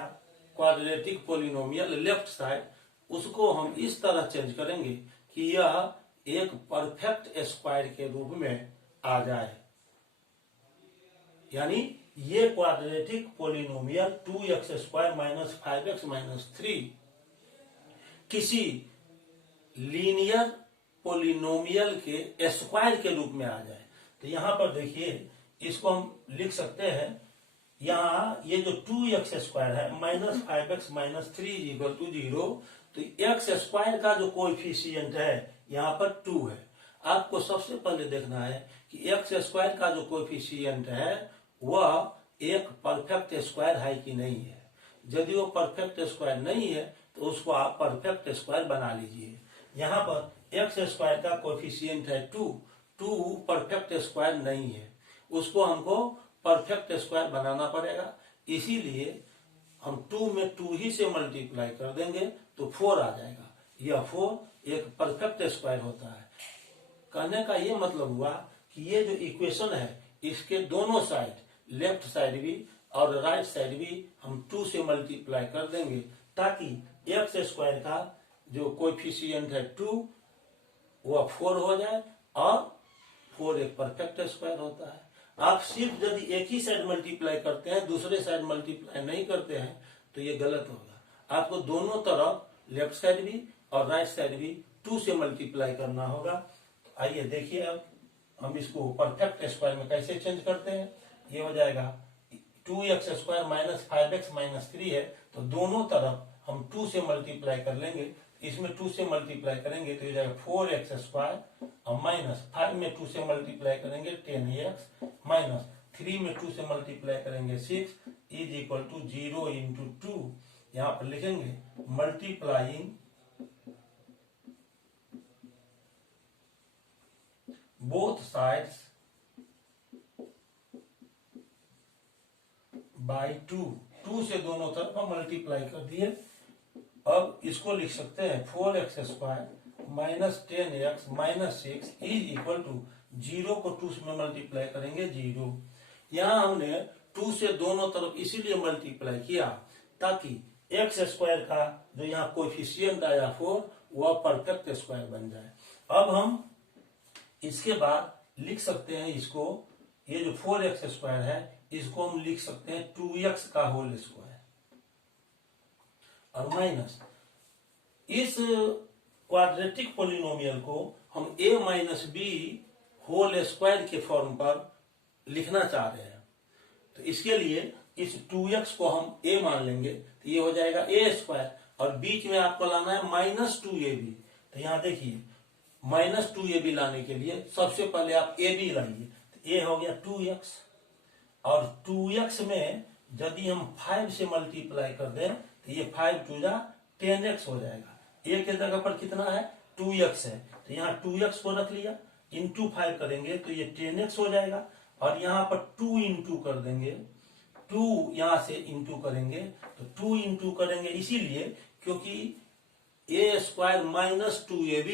क्वाड्रेटिक पोलिनोमियल लेफ्ट साइड, उसको हम इस तरह चेंज करेंगे कि यह एक परफेक्ट स्क्वायर के रूप में आ जाए। यानी ये quadratic polynomial 2x square -5x - 3 किसी लीनियर पोलिनोमियल के स्क्वायर के रूप में आ जाए। तो यहां पर देखिए इसको हम लिख सकते हैं, यहाँ ये जो 2x स्क्वायर है -5x - 3 इक्वल टू 0। तो x स्क्वायर का जो कोएफिशिएंट है यहाँ पर 2 है। आपको सबसे पहले देखना है कि x स्क्वायर का जो कोएफिशिएंट है वह एक परफेक्ट स्क्वायर है कि नहीं है। यदि वो परफेक्ट स्क्वायर नहीं है तो उसको आप परफेक्ट स्क्वायर बना लीजिए। यहाँ पर एक्स स्क्वायर का कोएफिशिएंट है 2 परफेक्ट स्क्वायर नहीं है, उसको हमको परफेक्ट स्क्वायर बनाना पड़ेगा। इसीलिए हम 2 में 2 ही से मल्टीप्लाई कर देंगे तो 4 आ जाएगा। यह 4 एक परफेक्ट स्क्वायर होता है। कहने का ये मतलब हुआ कि ये जो इक्वेशन है इसके दोनों साइड, लेफ्ट साइड भी और राइट साइड भी हम 2 से मल्टीप्लाई कर देंगे ताकि एक्स स्क्वायर का जो कोएफिशिएंट है 2 वह 4 हो जाए और 4 एक परफेक्ट स्क्वायर होता है। आप सिर्फ यदि एक ही साइड मल्टीप्लाई करते हैं, दूसरे साइड मल्टीप्लाई नहीं करते हैं तो ये गलत होगा। आपको दोनों तरफ लेफ्ट साइड भी और राइट साइड भी 2 से मल्टीप्लाई करना होगा। आइए देखिए अब हम इसको परफेक्ट स्क्वायर में कैसे चेंज करते हैं। ये हो जाएगा 2x स्क्वायर -5x - 3 है, तो दोनों तरफ हम 2 से मल्टीप्लाई कर लेंगे। इसमें 2 से मल्टीप्लाई करेंगे तो हो जाएगा 4x स्क्वायर और -5 में 2 से मल्टीप्लाई करेंगे 10x -3 में 2 से मल्टीप्लाई करेंगे 6 इज इक्वल टू 0 इंटू 2। यहाँ पर लिखेंगे मल्टीप्लाइंग बोथ साइड्स बाय 2 से दोनों तरफ हम मल्टीप्लाई कर दिए। अब इसको लिख सकते हैं 4x square -10x - 6 is equal to 0 को 2 में मल्टीप्लाई करेंगे 0। यहाँ हमने 2 से दोनों तरफ इसीलिए मल्टीप्लाई किया ताकि x स्क्वायर का जो यहाँ कोएफिशिएंट आया 4 वह परफेक्ट स्क्वायर बन जाए। अब हम इसके बाद लिख सकते हैं इसको, ये जो 4x स्क्वायर है इसको हम लिख सकते हैं 2x का होल स्क्वायर और माइनस इस क्वाड्रेटिक पोलिनोमियल को हम a - b होल स्क्वायर के फॉर्म पर लिखना चाह रहे हैं। तो इसके लिए इस 2x को हम a मान लेंगे तो ये हो जाएगा a स्क्वायर और बीच में आपको लाना है -2ab। तो यहाँ देखिए -2ab लाने के लिए सबसे पहले आप ab लाइए। तो a हो गया 2x और 2x में यदि हम 5 से मल्टीप्लाई कर दें तो ये 5 2 जा 10x हो जाएगा। a के जगह पर कितना है 2x है, तो यहाँ 2x को रख लिया, इंटू 5 करेंगे तो ये 10x हो जाएगा। और यहाँ पर 2 इंटू कर देंगे, 2 यहाँ से इंटू करेंगे तो 2 इंटू करेंगे इसीलिए क्योंकि a square minus 2ab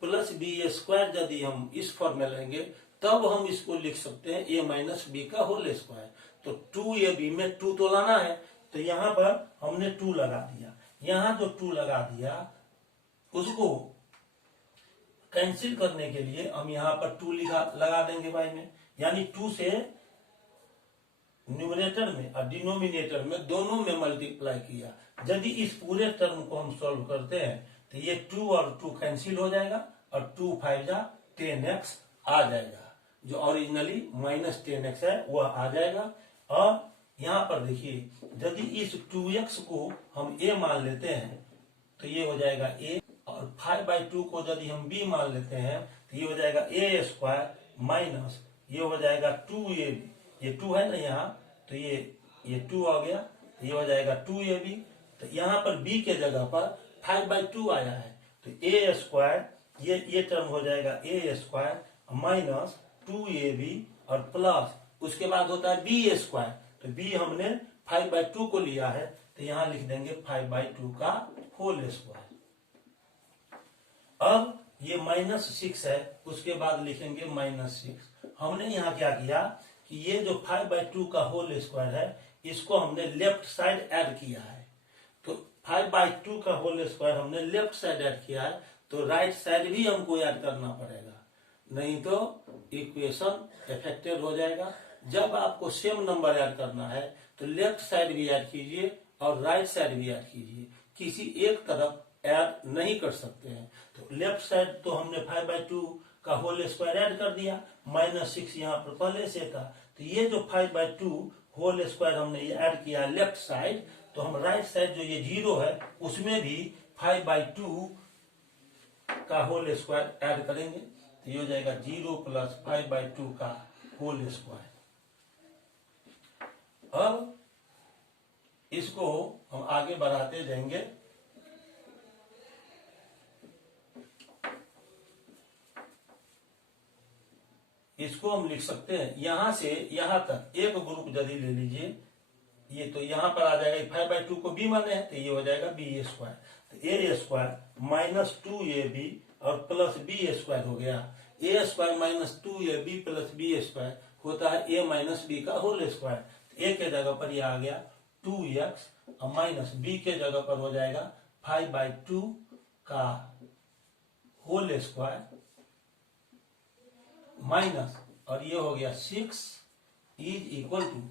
plus b square यदि हम इस फॉर्म में लेंगे तब हम इसको लिख सकते हैं a माइनस बी का होल स्क्वायर। तो 2ab में 2 तो लाना है, तो यहाँ पर हमने 2 लगा दिया। यहाँ जो 2 लगा दिया उसको कैंसिल करने के लिए हम यहाँ पर 2 लगा देंगे बाई में, यानी 2 से न्यूमरेटर में और डिनोमिनेटर में दोनों में मल्टीप्लाई किया। यदि इस पूरे टर्म को हम सॉल्व करते हैं तो ये 2 और 2 कैंसिल हो जाएगा और 2 5 जा 10x आ जाएगा, जो ओरिजिनली माइनस 10x है वह आ जाएगा। और यहाँ पर देखिए यदि इस 2x को हम a मान लेते हैं तो ये हो जाएगा a, और 5/2 को यदि हम b मान लेते हैं तो ये हो जाएगा a स्क्वायर माइनस ये हो जाएगा 2ab, ये 2 है ना यहाँ, तो ये 2 आ गया, तो ये हो जाएगा 2ab। तो यहाँ पर b के जगह पर 5/2 आया है, तो a स्क्वायर ये टर्म हो जाएगा a स्क्वायर माइनस 2ab और प्लस उसके बाद होता है b स्क्वायर, तो b हमने 5/2 को लिया है तो यहाँ लिख देंगे 5/2 का होल स्क्वायर। अब ये -6 है, उसके बाद लिखेंगे -6। हमने यहाँ क्या किया कि ये जो 5/2 का होल स्क्वायर है इसको हमने लेफ्ट साइड ऐड किया है, तो 5/2 का होल स्क्वायर हमने लेफ्ट साइड ऐड किया है तो राइट साइड भी हमको ऐड करना पड़ेगा, नहीं तो इक्वेशन इफेक्टेड हो जाएगा। जब आपको सेम नंबर ऐड करना है तो लेफ्ट साइड भी ऐड कीजिए और राइट साइड भी ऐड कीजिए, किसी एक तरफ ऐड नहीं कर सकते हैं। तो लेफ्ट साइड तो हमने 5/2 का होल स्क्वायर ऐड कर दिया, -6 यहाँ पर पहले से था, तो ये जो 5/2 होल स्क्वायर हमने ये ऐड किया लेफ्ट साइड, तो हम राइट साइड जो ये 0 है उसमें भी 5/2 का होल स्क्वायर ऐड करेंगे, तो ये हो जाएगा 0 प्लस 5/2 का होल स्क्वायर। अब इसको हम आगे बढ़ाते जाएंगे। इसको हम लिख सकते हैं यहां से यहां तक एक ग्रुप यदि ले लीजिए, ये तो यहां पर आ जाएगा 5/2 को b माने हैं तो ये हो जाएगा b स्क्वायर, तो a स्क्वायर माइनस 2ab और प्लस b स्क्वायर हो गया। a square minus 2ab plus b square होता है a माइनस b का होल स्क्वायर, a के जगह पर ये आ गया 2x और माइनस b के जगह पर हो जाएगा 5/2 का होल स्क्वायर माइनस, और ये हो गया 6 इज इक्वल टू,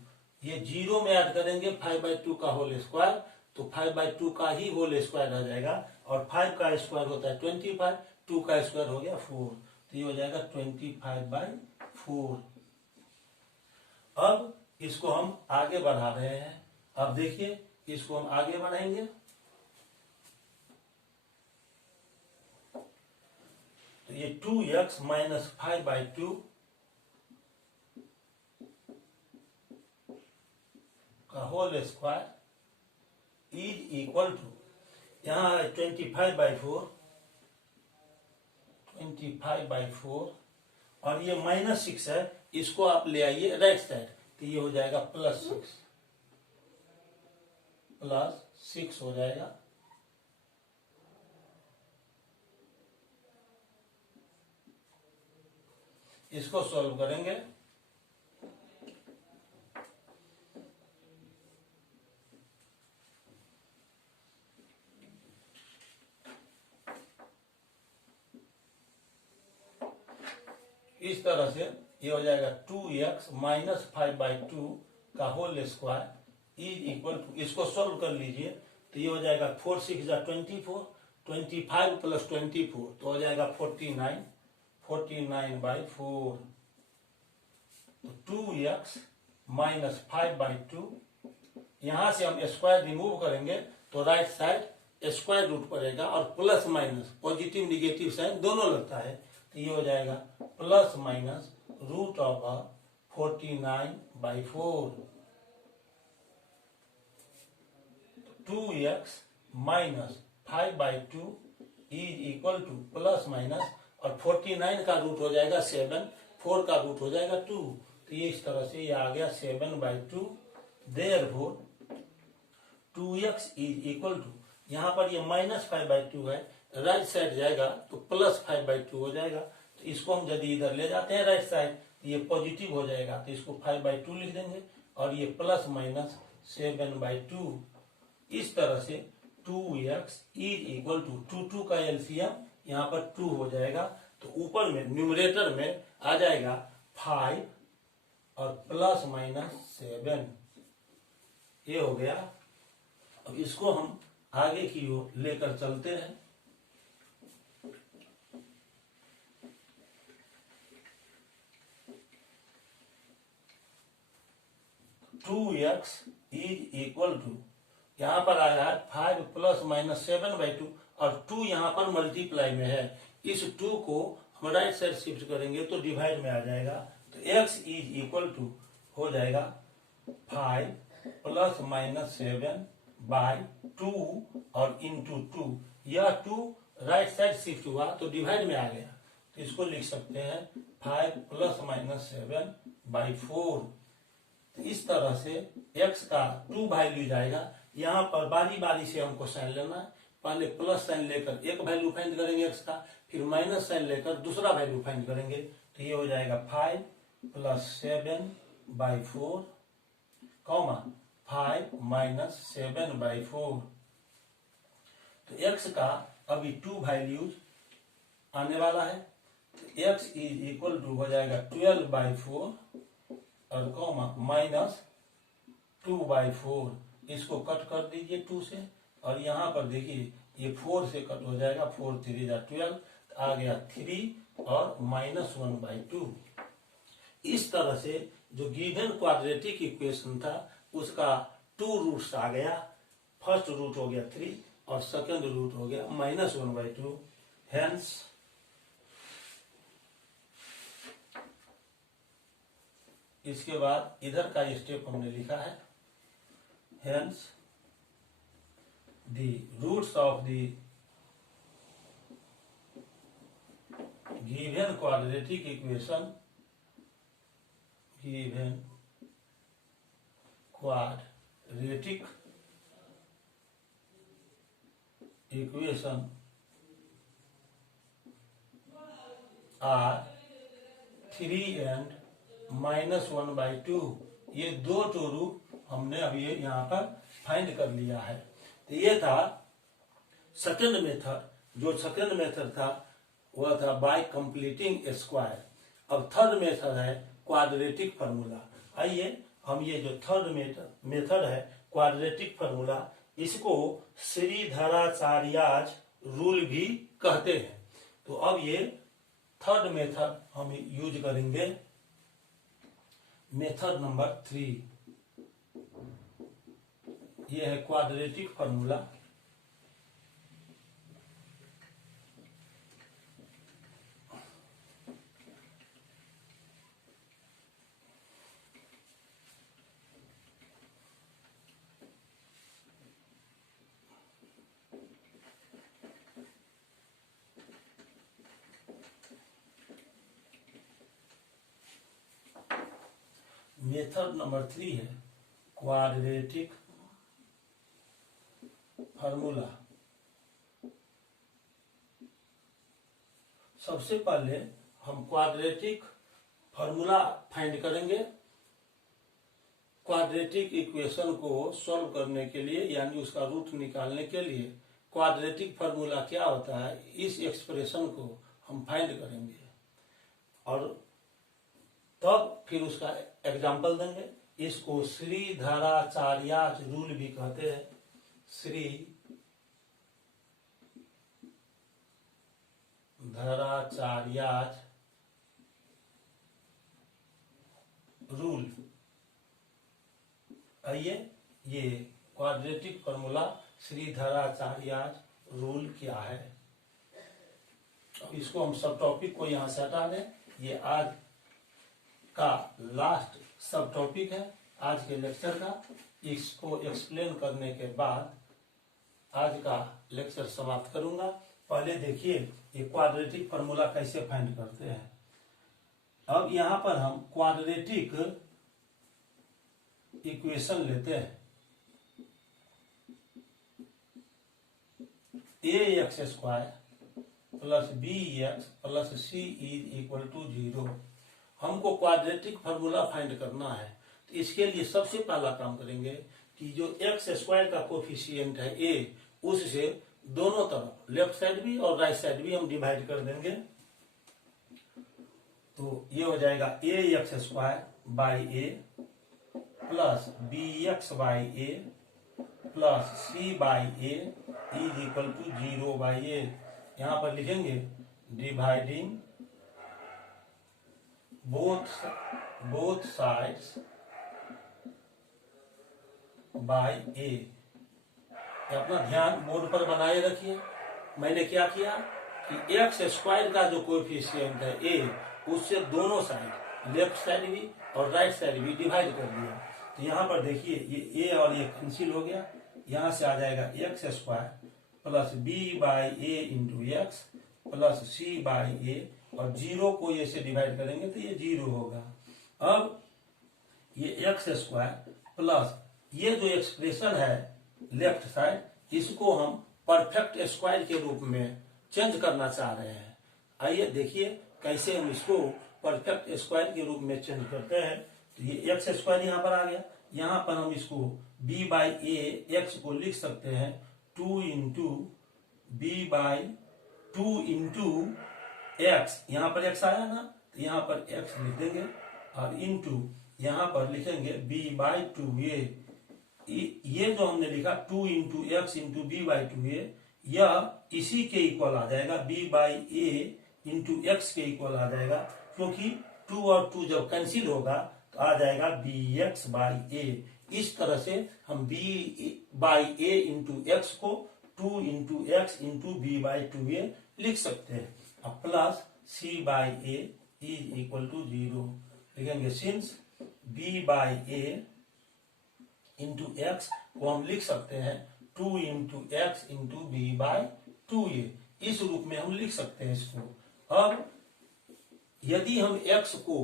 ये 0 में ऐड करेंगे 5/2 का होल स्क्वायर तो 5/2 का ही होल स्क्वायर आ जाएगा, और 5 का स्क्वायर होता है 25, 2 का स्क्वायर हो गया 4, तो ये हो जाएगा 25/4। अब इसको हम आगे बढ़ा रहे हैं। अब देखिए इसको हम आगे बढ़ाएंगे तो ये 2x माइनस 5/2 का whole square is equal to, यहाँ है 25/4 और ये -6 है, इसको आप ले आइए राइट साइड तो ये हो जाएगा +6 हो जाएगा। इसको सॉल्व करेंगे इस तरह से, ये हो जाएगा 2x माइनस 5/2 का whole square is equal to, इसको सॉल्व कर लीजिए तो ये हो जाएगा 4 6 24, 25 प्लस 24 तो हो जाएगा 49/4, तो 2x माइनस 5/2, यहां से हम स्क्वायर रिमूव करेंगे तो राइट साइड स्क्वायर रूट पड़ेगा और plus minus positive negative sign दोनों लगता है, तो ये हो जाएगा plus minus root of 49/4। 2x minus 5/2 is equal to plus minus, और 49 का रूट हो जाएगा 7, 4 का रूट हो जाएगा 2, तो ये इस तरह से ये आ गया 7/2। Therefore 2x is equal to, यहाँ पर ये -5/2 है, राइट साइड जाएगा तो +5/2 हो जाएगा, तो इसको हम यदि इधर ले जाते हैं राइट साइड तो ये पॉजिटिव हो जाएगा, तो इसको 5/2 लिख देंगे, और ये +-7/2। इस तरह से 2x इज इक्वल टू 2 का एलसीएम यहाँ पर 2 हो जाएगा, तो ऊपर में न्यूमरेटर में आ जाएगा 5 और +-7, ये हो गया। अब इसको हम आगे की ओर लेकर चलते हैं। Two x is equal to, यहाँ पर आया है 5 + -7/2, और 2 यहाँ पर मल्टीप्लाई में है, इस 2 को हम राइट साइड शिफ्ट करेंगे तो डिवाइड में आ जाएगा, तो x इज इक्वल टू हो जाएगा 5 + -7/2 और इंटू 2, यह 2 राइट साइड शिफ्ट हुआ तो डिवाइड में आ गया, तो इसको लिख सकते हैं 5 + -7/4। इस तरह से x का 2 वैल्यू जाएगा, यहाँ पर बारी बारी से हमको साइन लेना है, पहले प्लस साइन लेकर एक वैल्यू फाइंड करेंगे x का, फिर माइनस साइन लेकर दूसरा वैल्यू फाइंड करेंगे, तो ये हो जाएगा 5 + 7/4, 5 - 7/4। तो x का अभी 2 वैल्यूज आने वाला है, तो x इज इक्वल टू हो जाएगा 12/4 और -2/4, इसको कट कर दीजिए 2 से, और यहाँ पर देखिए ये 4 से कट हो जाएगा, 4 3 12, आ गया 3 और -1/2। इस तरह से जो गिवन क्वाड्रेटिक इक्वेशन था उसका 2 रूट्स आ गया, फर्स्ट रूट हो गया 3 और सेकंड रूट हो गया -1/2। हेंस इसके बाद इधर का स्टेप हमने लिखा है, hence the roots of the given quadratic equation, given quadratic equation are 3 and -1/2। ये 2 रूट हमने अभी यहाँ पर फाइंड कर लिया है। तो ये था सेकंड मेथड। जो सेकंड मेथड था वह था बाय कंप्लीटिंग स्क्वायर। अब थर्ड मेथड है क्वाड्रेटिक फार्मूला। आइए हम ये जो थर्ड मेथड है क्वाड्रेटिक फार्मूला, इसको श्रीधराचार्याज रूल भी कहते हैं। तो अब ये थर्ड मेथड हम यूज करेंगे, मेथड नंबर 3। ये है क्वाड्रेटिक फार्मूला। मेथड नंबर 3 है क्वाड्रेटिक फार्मूला। सबसे पहले हम क्वाड्रेटिक फार्मूला फाइंड करेंगे। क्वाड्रेटिक इक्वेशन को सॉल्व करने के लिए यानी उसका रूट निकालने के लिए क्वाड्रेटिक फार्मूला क्या होता है, इस एक्सप्रेशन को हम फाइंड करेंगे और तब फिर उसका एग्जाम्पल देंगे। इसको श्रीधराचार्याज रूल भी कहते हैं, श्रीधराचार्याज रूल। आइए ये क्वाड्रेटिक फार्मूला श्रीधराचार्याज रूल क्या है, अब इसको हम सब टॉपिक को यहां से हटा दें। ये आज का लास्ट सब टॉपिक है आज के लेक्चर का। इसको एक्सप्लेन करने के बाद आज का लेक्चर समाप्त करूंगा। पहले देखिए ये क्वाड्रेटिक फॉर्मूला कैसे फाइंड करते हैं। अब यहां पर हम क्वाड्रेटिक इक्वेशन लेते हैं। ax² plus bx plus c is equal to 0। हमको क्वाड्रेटिक फॉर्मूला फाइंड करना है, तो इसके लिए सबसे पहला काम करेंगे कि जो x² का कोफिशिएंट है a, उससे दोनों तरफ लेफ्ट साइड भी और राइट साइड भी हम डिवाइड कर देंगे। तो ये हो जाएगा ax² by a plus bx by a plus c by a is equal to 0 by a। यहां पर लिखेंगे dividing both sides by a। अपना ध्यान बोर्ड पर बनाए रखिए। मैंने क्या किया कि x² का जो कोएफिशिएंट है a, उससे दोनों साइड लेफ्ट साइड भी और राइट साइड भी डिवाइड कर दिया। तो यहाँ पर देखिए ये a और ये कैंसिल हो गया। यहाँ से आ जाएगा x² plus b by a into x plus c by a, और 0 को ये से डिवाइड करेंगे तो ये 0 होगा। अब ये x² प्लस ये जो एक्सप्रेशन है लेफ्ट साइड, इसको हम परफेक्ट स्क्वायर के रूप में चेंज करना चाह रहे हैं। आइए देखिए कैसे हम इसको परफेक्ट स्क्वायर के रूप में चेंज करते हैं। तो ये x² यहाँ पर आ गया। यहाँ पर हम इसको b बाई a x को लिख सकते हैं 2 into b by 2 into x. यहाँ पर x आया ना, तो यहाँ पर x लिख देंगे और इंटू यहाँ पर लिखेंगे b बाई 2a। ये जो हमने लिखा 2 into x into b by 2a, यह इसी के इक्वल आ जाएगा b by a into x के इक्वल आ जाएगा, क्योंकि 2 और 2 जब कैंसिल होगा तो आ जाएगा bx बाई a। इस तरह से हम b by a into x को 2 into x into b by 2a लिख सकते हैं। अब plus c by a is equal to 0 लिखेंगे। Since b by a into x को हम लिख सकते हैं 2 into x into b by 2a। इस रूप में हम लिख सकते हैं इसको। अब यदि हम x को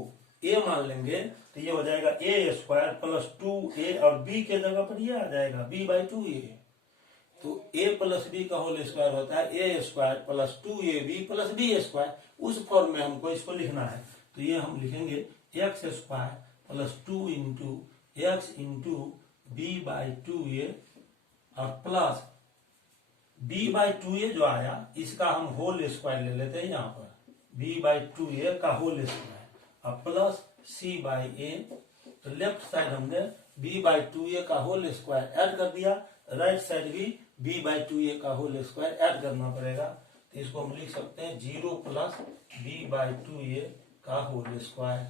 a मान लेंगे तो ये हो जाएगा a² प्लस 2a, और b के जगह पर ये आ जाएगा b बाई 2a। तो a प्लस b का होल स्क्वायर होता है a² plus 2ab plus b²। उस फॉर्म में हमको इसको लिखना है। तो ये हम लिखेंगे x² plus 2 into x into b by 2a, और प्लस b बाई 2a जो आया इसका हम होल स्क्वायर ले लेते हैं यहाँ पर, b बाई 2a का होल स्क्वायर, और प्लस c बाई a। तो लेफ्ट साइड हमने b बाई 2a का होल स्क्वायर ऐड कर दिया, राइट साइड भी b बाई 2a का होल स्क्वायर ऐड करना पड़ेगा। तो इसको हम लिख सकते हैं 0 प्लस b बाई 2a का होल स्क्वायर।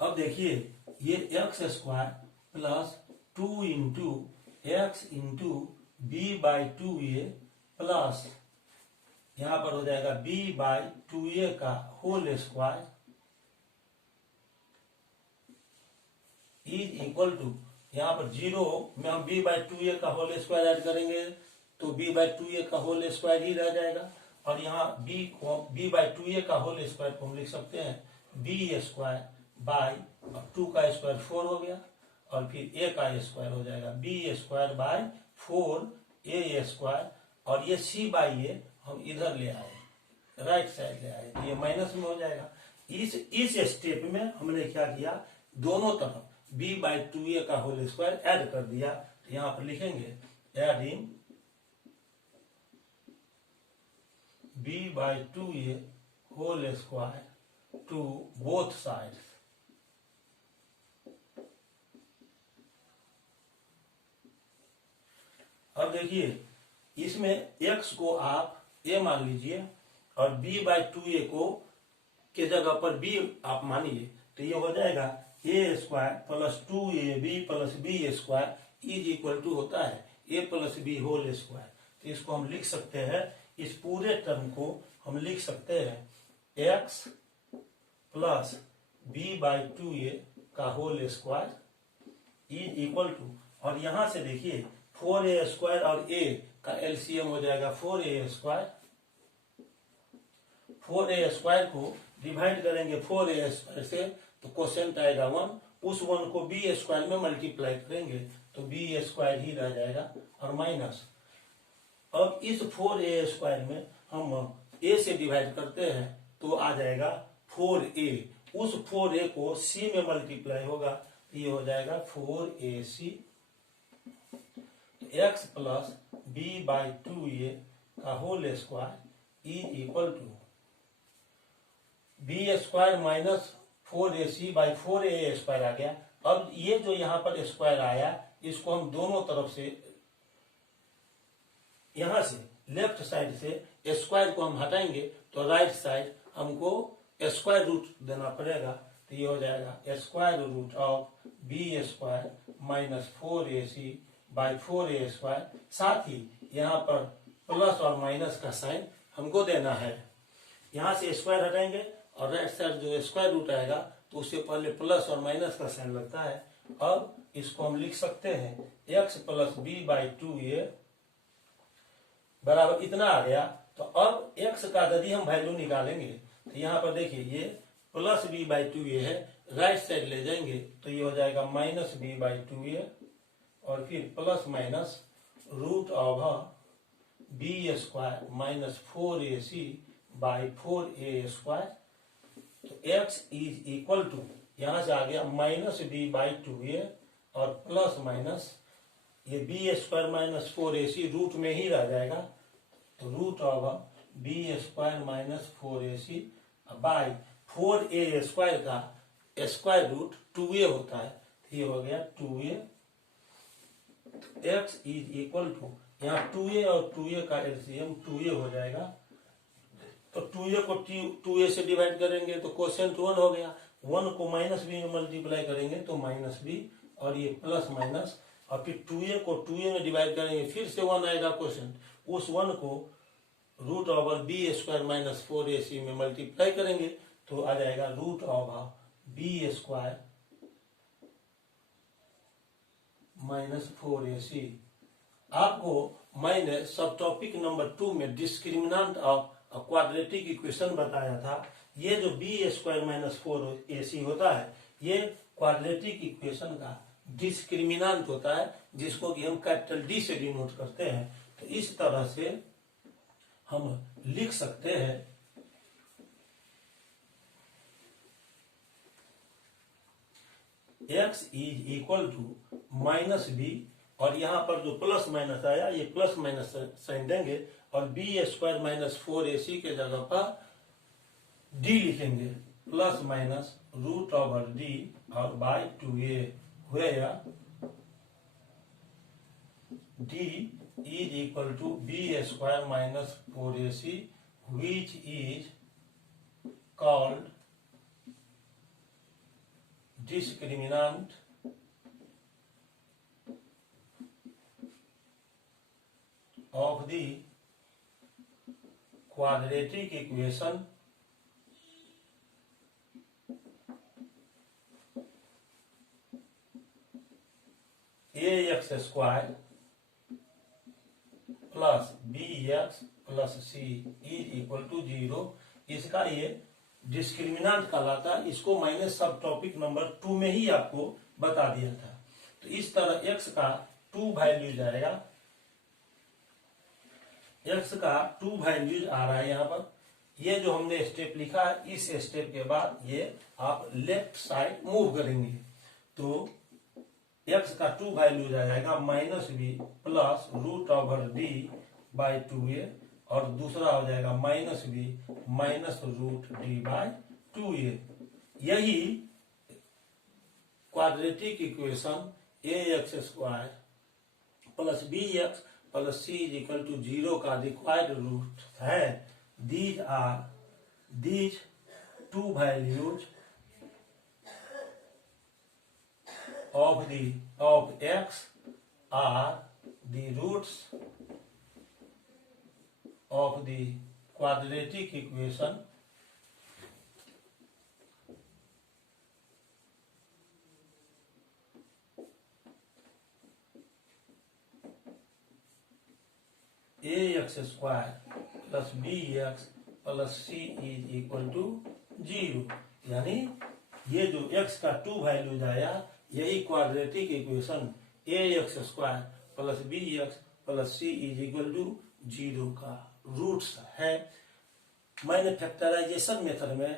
अब देखिए ये x² plus 2 into x into b by 2a plus यहाँ पर हो जाएगा b बाई 2a का whole square is equal to, यहाँ पर 0 में हम b बाई 2a का होल स्क्वायर ऐड करेंगे तो b बाई 2a का होल स्क्वायर ही रह जाएगा, और यहाँ b बाई 2a का होल स्क्वायर को हम लिख सकते हैं b² बाई 2 का स्क्वायर 4 हो गया, और फिर a का स्क्वायर हो जाएगा b² बाई 4a², और ये c बाई a हम इधर ले आए, राइट साइड ले आए, ये माइनस में हो जाएगा। इस स्टेप में हमने क्या किया, दोनों तरफ b बाई 2a का होल स्क्वायर ऐड कर दिया। तो यहाँ पर लिखेंगे adding b by 2a whole square to both sides. अब देखिए इसमें x को आप a मान लीजिए और b बाई 2a को के जगह पर b आप मानिए, तो ये हो जाएगा a² plus 2ab plus b² is equal to होता है a plus b whole square. तो इसको हम लिख सकते हैं, इस पूरे टर्म को हम लिख सकते हैं x plus b by 2a का whole square is equal to, और यहां से देखिए 4a² और a का एलसीएम हो जाएगा 4a²। 4a² को डिवाइड करेंगे 4a² से तो क्वोशिएंट आएगा 1, उस 1 को b² में मल्टीप्लाई करेंगे तो b² ही रह जाएगा और माइनस। अब इस 4a² में हम a से डिवाइड करते हैं तो आ जाएगा 4a, उस 4a को c में मल्टीप्लाई होगा तो ये हो जाएगा 4ac। x प्लस b/2a का whole square is equal to b² minus 4ac/4a² आ गया। अब ये जो यहाँ पर स्क्वायर आया इसको हम दोनों तरफ से, यहां से लेफ्ट साइड से स्क्वायर को हम हटाएंगे तो राइट साइड हमको स्क्वायर रूट देना पड़ेगा तो ये हो जाएगा square root of b² minus 4ac/4a²। साथ ही यहाँ पर प्लस और माइनस का साइन हमको देना है। यहाँ से स्क्वायर हटाएंगे और राइट साइड जो स्क्वायर रूट आएगा तो उससे पहले प्लस और माइनस का साइन लगता है। अब इसको हम लिख सकते हैं x प्लस b/2a बराबर इतना आ गया। तो अब x का यदि हम वैल्यू निकालेंगे तो यहाँ पर देखिए ये प्लस b/2a है, राइट साइड ले जाएंगे तो ये हो जाएगा माइनस b/2a और फिर plus minus root of b² minus 4ac/4a²। तो x इज इक्वल टू यहां से आ गया माइनस b/2a और प्लस माइनस ये b² माइनस 4ac रूट में ही रह जाएगा तो root of b² minus 4ac by 4a² का स्क्वायर रूट 2a होता है तो ये हो गया 2a। x is equal to यहाँ 2a और 2a का एलसीएम 2a हो जाएगा तो 2a को 2a से डिवाइड करेंगे तो क्वोशिएंट 1 हो गया, 1 को माइनस b में मल्टीप्लाई करेंगे तो माइनस b और ये प्लस माइनस और फिर 2a को 2a में डिवाइड करेंगे फिर से 1 आएगा क्वोशिएंट, उस 1 को root over b² minus 4ac में मल्टीप्लाई करेंगे तो आ जाएगा root over b² minus 4ac। आपको मैंने सब टॉपिक नंबर 2 में डिस्क्रिमिनेंट ऑफ क्वाड्रेटिक इक्वेशन बताया था। ये जो b² माइनस 4ac होता है ये क्वाड्रेटिक इक्वेशन का डिस्क्रिमिनेंट होता है जिसको कि हम कैपिटल D से डिनोट करते हैं। तो इस तरह से हम लिख सकते हैं x is equal to minus b और यहाँ पर जो प्लस माइनस आया ये प्लस माइनस साइन देंगे और b² माइनस 4ac के जगह पर d लिखेंगे plus minus root over d और by 2a where d is equal to b² minus 4ac which is called discriminant of the quadratic equation ax square plus bx plus c is equal to 0। इसका ये discriminant कहलाता है। इसको मैंने सब topic number 2 में ही आपको बता दिया था। तो इस तरह x का 2 वैल्यूज आएगा, x का 2 वैल्यूज आ रहा है यहाँ पर। ये जो हमने स्टेप लिखा है इस स्टेप के बाद ये आप लेफ्ट साइड मूव करेंगे तो x का 2 वैल्यूज आ जाएगा minus b plus root over d by 2a और दूसरा हो जाएगा minus b minus root d by 2a। यही quadratic equation ax² plus bx plus c is equal to 0 का रिक्वायर्ड रूट है। these 2 values of x are the roots of the quadratic equation x square plus b x plus c is equal to 0। यानी ये जो x का 2 values आया यही quadratic equation a x square plus b x plus c is equal to 0 का roots है। मैंने factorization method में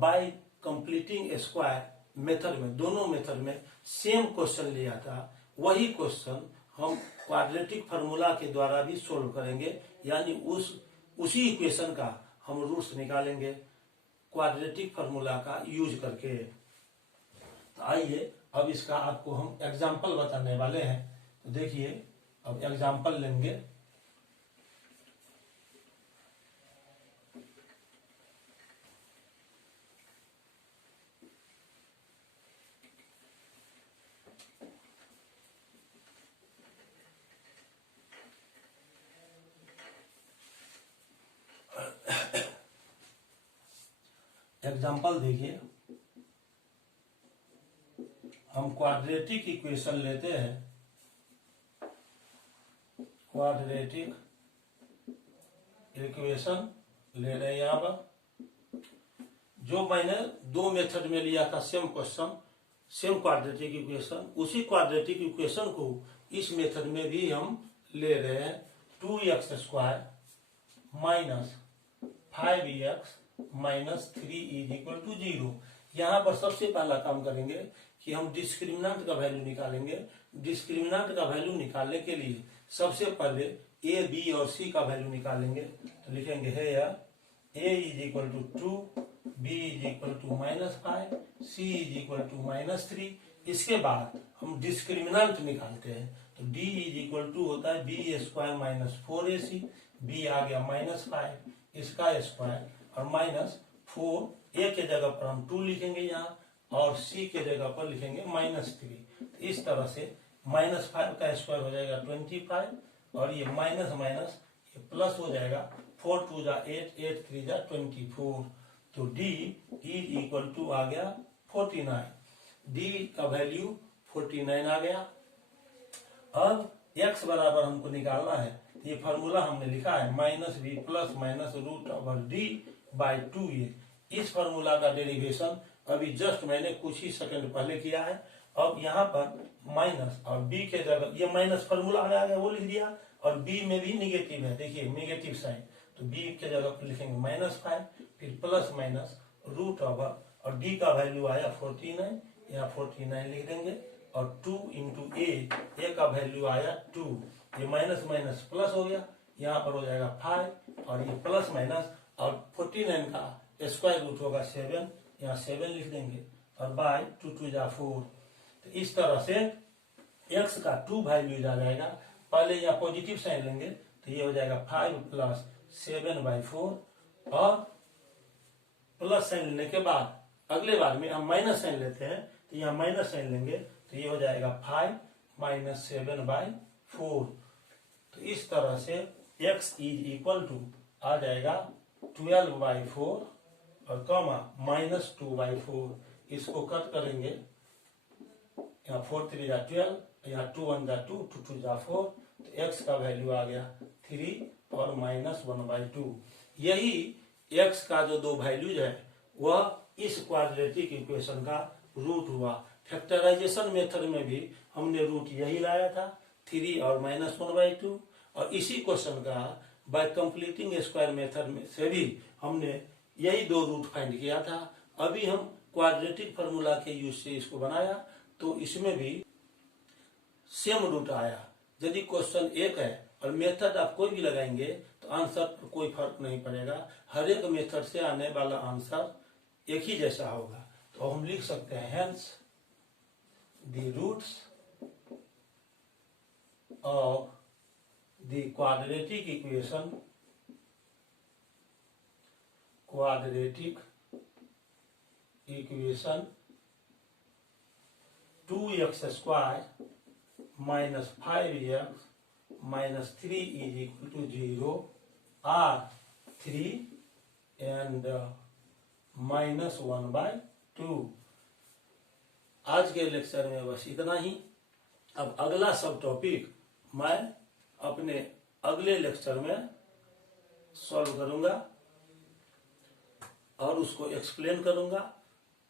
बाय कंप्लीटिंग स्क्वायर मेथड में दोनों मेथड में सेम क्वेश्चन लिया था, वही क्वेश्चन हम क्वाड्रेटिक फार्मूला के द्वारा भी सोल्व करेंगे। यानी उसी इक्वेशन का हम रूट्स निकालेंगे क्वाड्रेटिक फार्मूला का यूज करके। तो आइए अब इसका आपको हम एग्जाम्पल बताने वाले हैं। तो देखिए अब एग्जाम्पल लेंगे। एग्जाम्पल देखिए, हम क्वाड्रेटिक इक्वेशन लेते हैं। क्वाड्रेटिक इक्वेशन ले रहे हैं यहां पर, जो मैंने दो मेथड में लिया था same question, same quadratic equation, उसी क्वाड्रेटिक इक्वेशन को इस मेथड में भी हम ले रहे हैं। 2x square minus 5x minus 3 is equal to 0। यहाँ पर सबसे पहला काम करेंगे कि हम डिस्क्रिमिनेंट का वैल्यू निकालेंगे। डिस्क्रिमिनेंट का वैल्यू निकालने के लिए सबसे पहले ए बी और सी का वैल्यू निकालेंगे। तो लिखेंगे है या a is equal to 2, b is equal to -5, c is equal to -3। इसके बाद हम डिस्क्रिमिनेंट निकालते हैं। तो डी इज इक्वल टू होता है b square minus 4ac, b आ गया -5 इसका स्क्वायर और -4, ए के जगह पर हम 2 लिखेंगे यहाँ और सी के जगह पर लिखेंगे -3। इस तरह से -5 का स्क्वायर हो जाएगा 25 और ये माइनस माइनस ये प्लस हो जाएगा। 4 2 जा 8, 8 3 जा 24। तो D इज इक्वल टू आ गया 49। D का वैल्यू 49 आ गया। अब x बराबर हमको निकालना है। ये फॉर्मूला हमने लिखा है -b plus minus root over d by 2a। इस फॉर्मूला का डेरिवेशन अभी जस्ट मैंने कुछ ही सेकंड पहले किया है। अब यहाँ पर माइनस और b के जगह ये माइनस फॉर्मूला आ गया वो लिख दिया और b में भी निगेटिव है, देखिए निगेटिव साइन। तो b के जगह पर लिखेंगे -5 फिर प्लस माइनस रूट ओवर और d का वैल्यू आया 49, यहाँ 49 लिख देंगे और 2 इंटू a का वैल्यू आया 2। ये माइनस माइनस प्लस हो गया, यहाँ पर हो जाएगा 5 और ये प्लस माइनस और 49 का स्क्वायर रूट होगा 7, यहाँ 7 लिख देंगे और बाय 2 2 जा 4। तो इस तरह से x का 2 वैल्यू आ जाएगा। पहले यहाँ पॉजिटिव साइन लेंगे तो ये हो जाएगा 5 प्लस 7/4 और प्लस साइन लेने के बाद अगले बार में हम माइनस साइन लेते हैं तो यहाँ माइनस साइन लेंगे तो ये हो जाएगा 5 माइनस 7/4। तो इस तरह से x इज इक्वल टू आ जाएगा 12/4 और कॉमा -2/4। इसको कट करेंगे, यहाँ 4 3 जा 12, यहाँ 2 1 जा 2, 2 2 जा 4। तो x का वैल्यू आ गया 3 और -1/2। यही x का जो दो वैल्यूज है वह इस क्वाड्रेटिक इक्वेशन का रूट हुआ। फैक्टराइजेशन मेथड में भी हमने रूट यही लाया था 3 और -1/2 और इसी क्वेश्चन का बाय कंप्लीटिंग स्क्वायर मेथड में से भी हमने यही दो रूट फाइंड किया था। अभी हम क्वाड्रेटिक फार्मूला के यूज से इसको बनाया तो इसमें भी सेम रूट आया। यदि क्वेश्चन एक है और मेथड आप कोई भी लगाएंगे तो आंसर पर कोई फर्क नहीं पड़ेगा, हर एक मेथड से आने वाला आंसर एक ही जैसा होगा। तो हम लिख सकते हैं hence the roots of the quadratic equation 2x square minus 5x minus 3 is equal to 0 are 3 and -1/2। आज के लेक्चर में बस इतना ही। अब अगला सब टॉपिक मैं अपने अगले लेक्चर में सॉल्व करूंगा और उसको एक्सप्लेन करूंगा।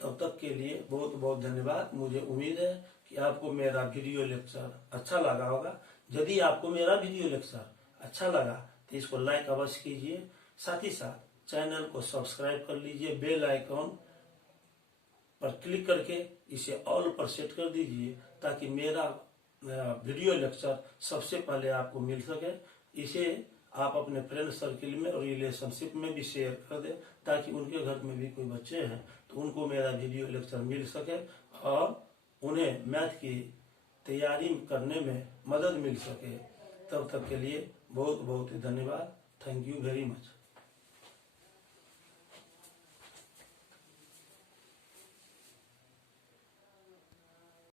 तब तक के लिए बहुत बहुत धन्यवाद। मुझे उम्मीद है कि आपको मेरा वीडियो लेक्चर अच्छा लगा होगा। यदि आपको मेरा वीडियो लेक्चर अच्छा लगा तो इसको लाइक अवश्य कीजिए, साथ ही साथ चैनल को सब्सक्राइब कर लीजिए, बेल आइकॉन पर क्लिक करके इसे ऑल पर सेट कर दीजिए ताकि मेरा वीडियो लेक्चर सबसे पहले आपको मिल सके। इसे आप अपने फ्रेंड सर्किल में और रिलेशनशिप में भी शेयर कर दें ताकि उनके घर में भी कोई बच्चे हैं तो उनको मेरा वीडियो लेक्चर मिल सके और उन्हें मैथ की तैयारी करने में मदद मिल सके। तब तक के लिए बहुत बहुत धन्यवाद। Thank you very much.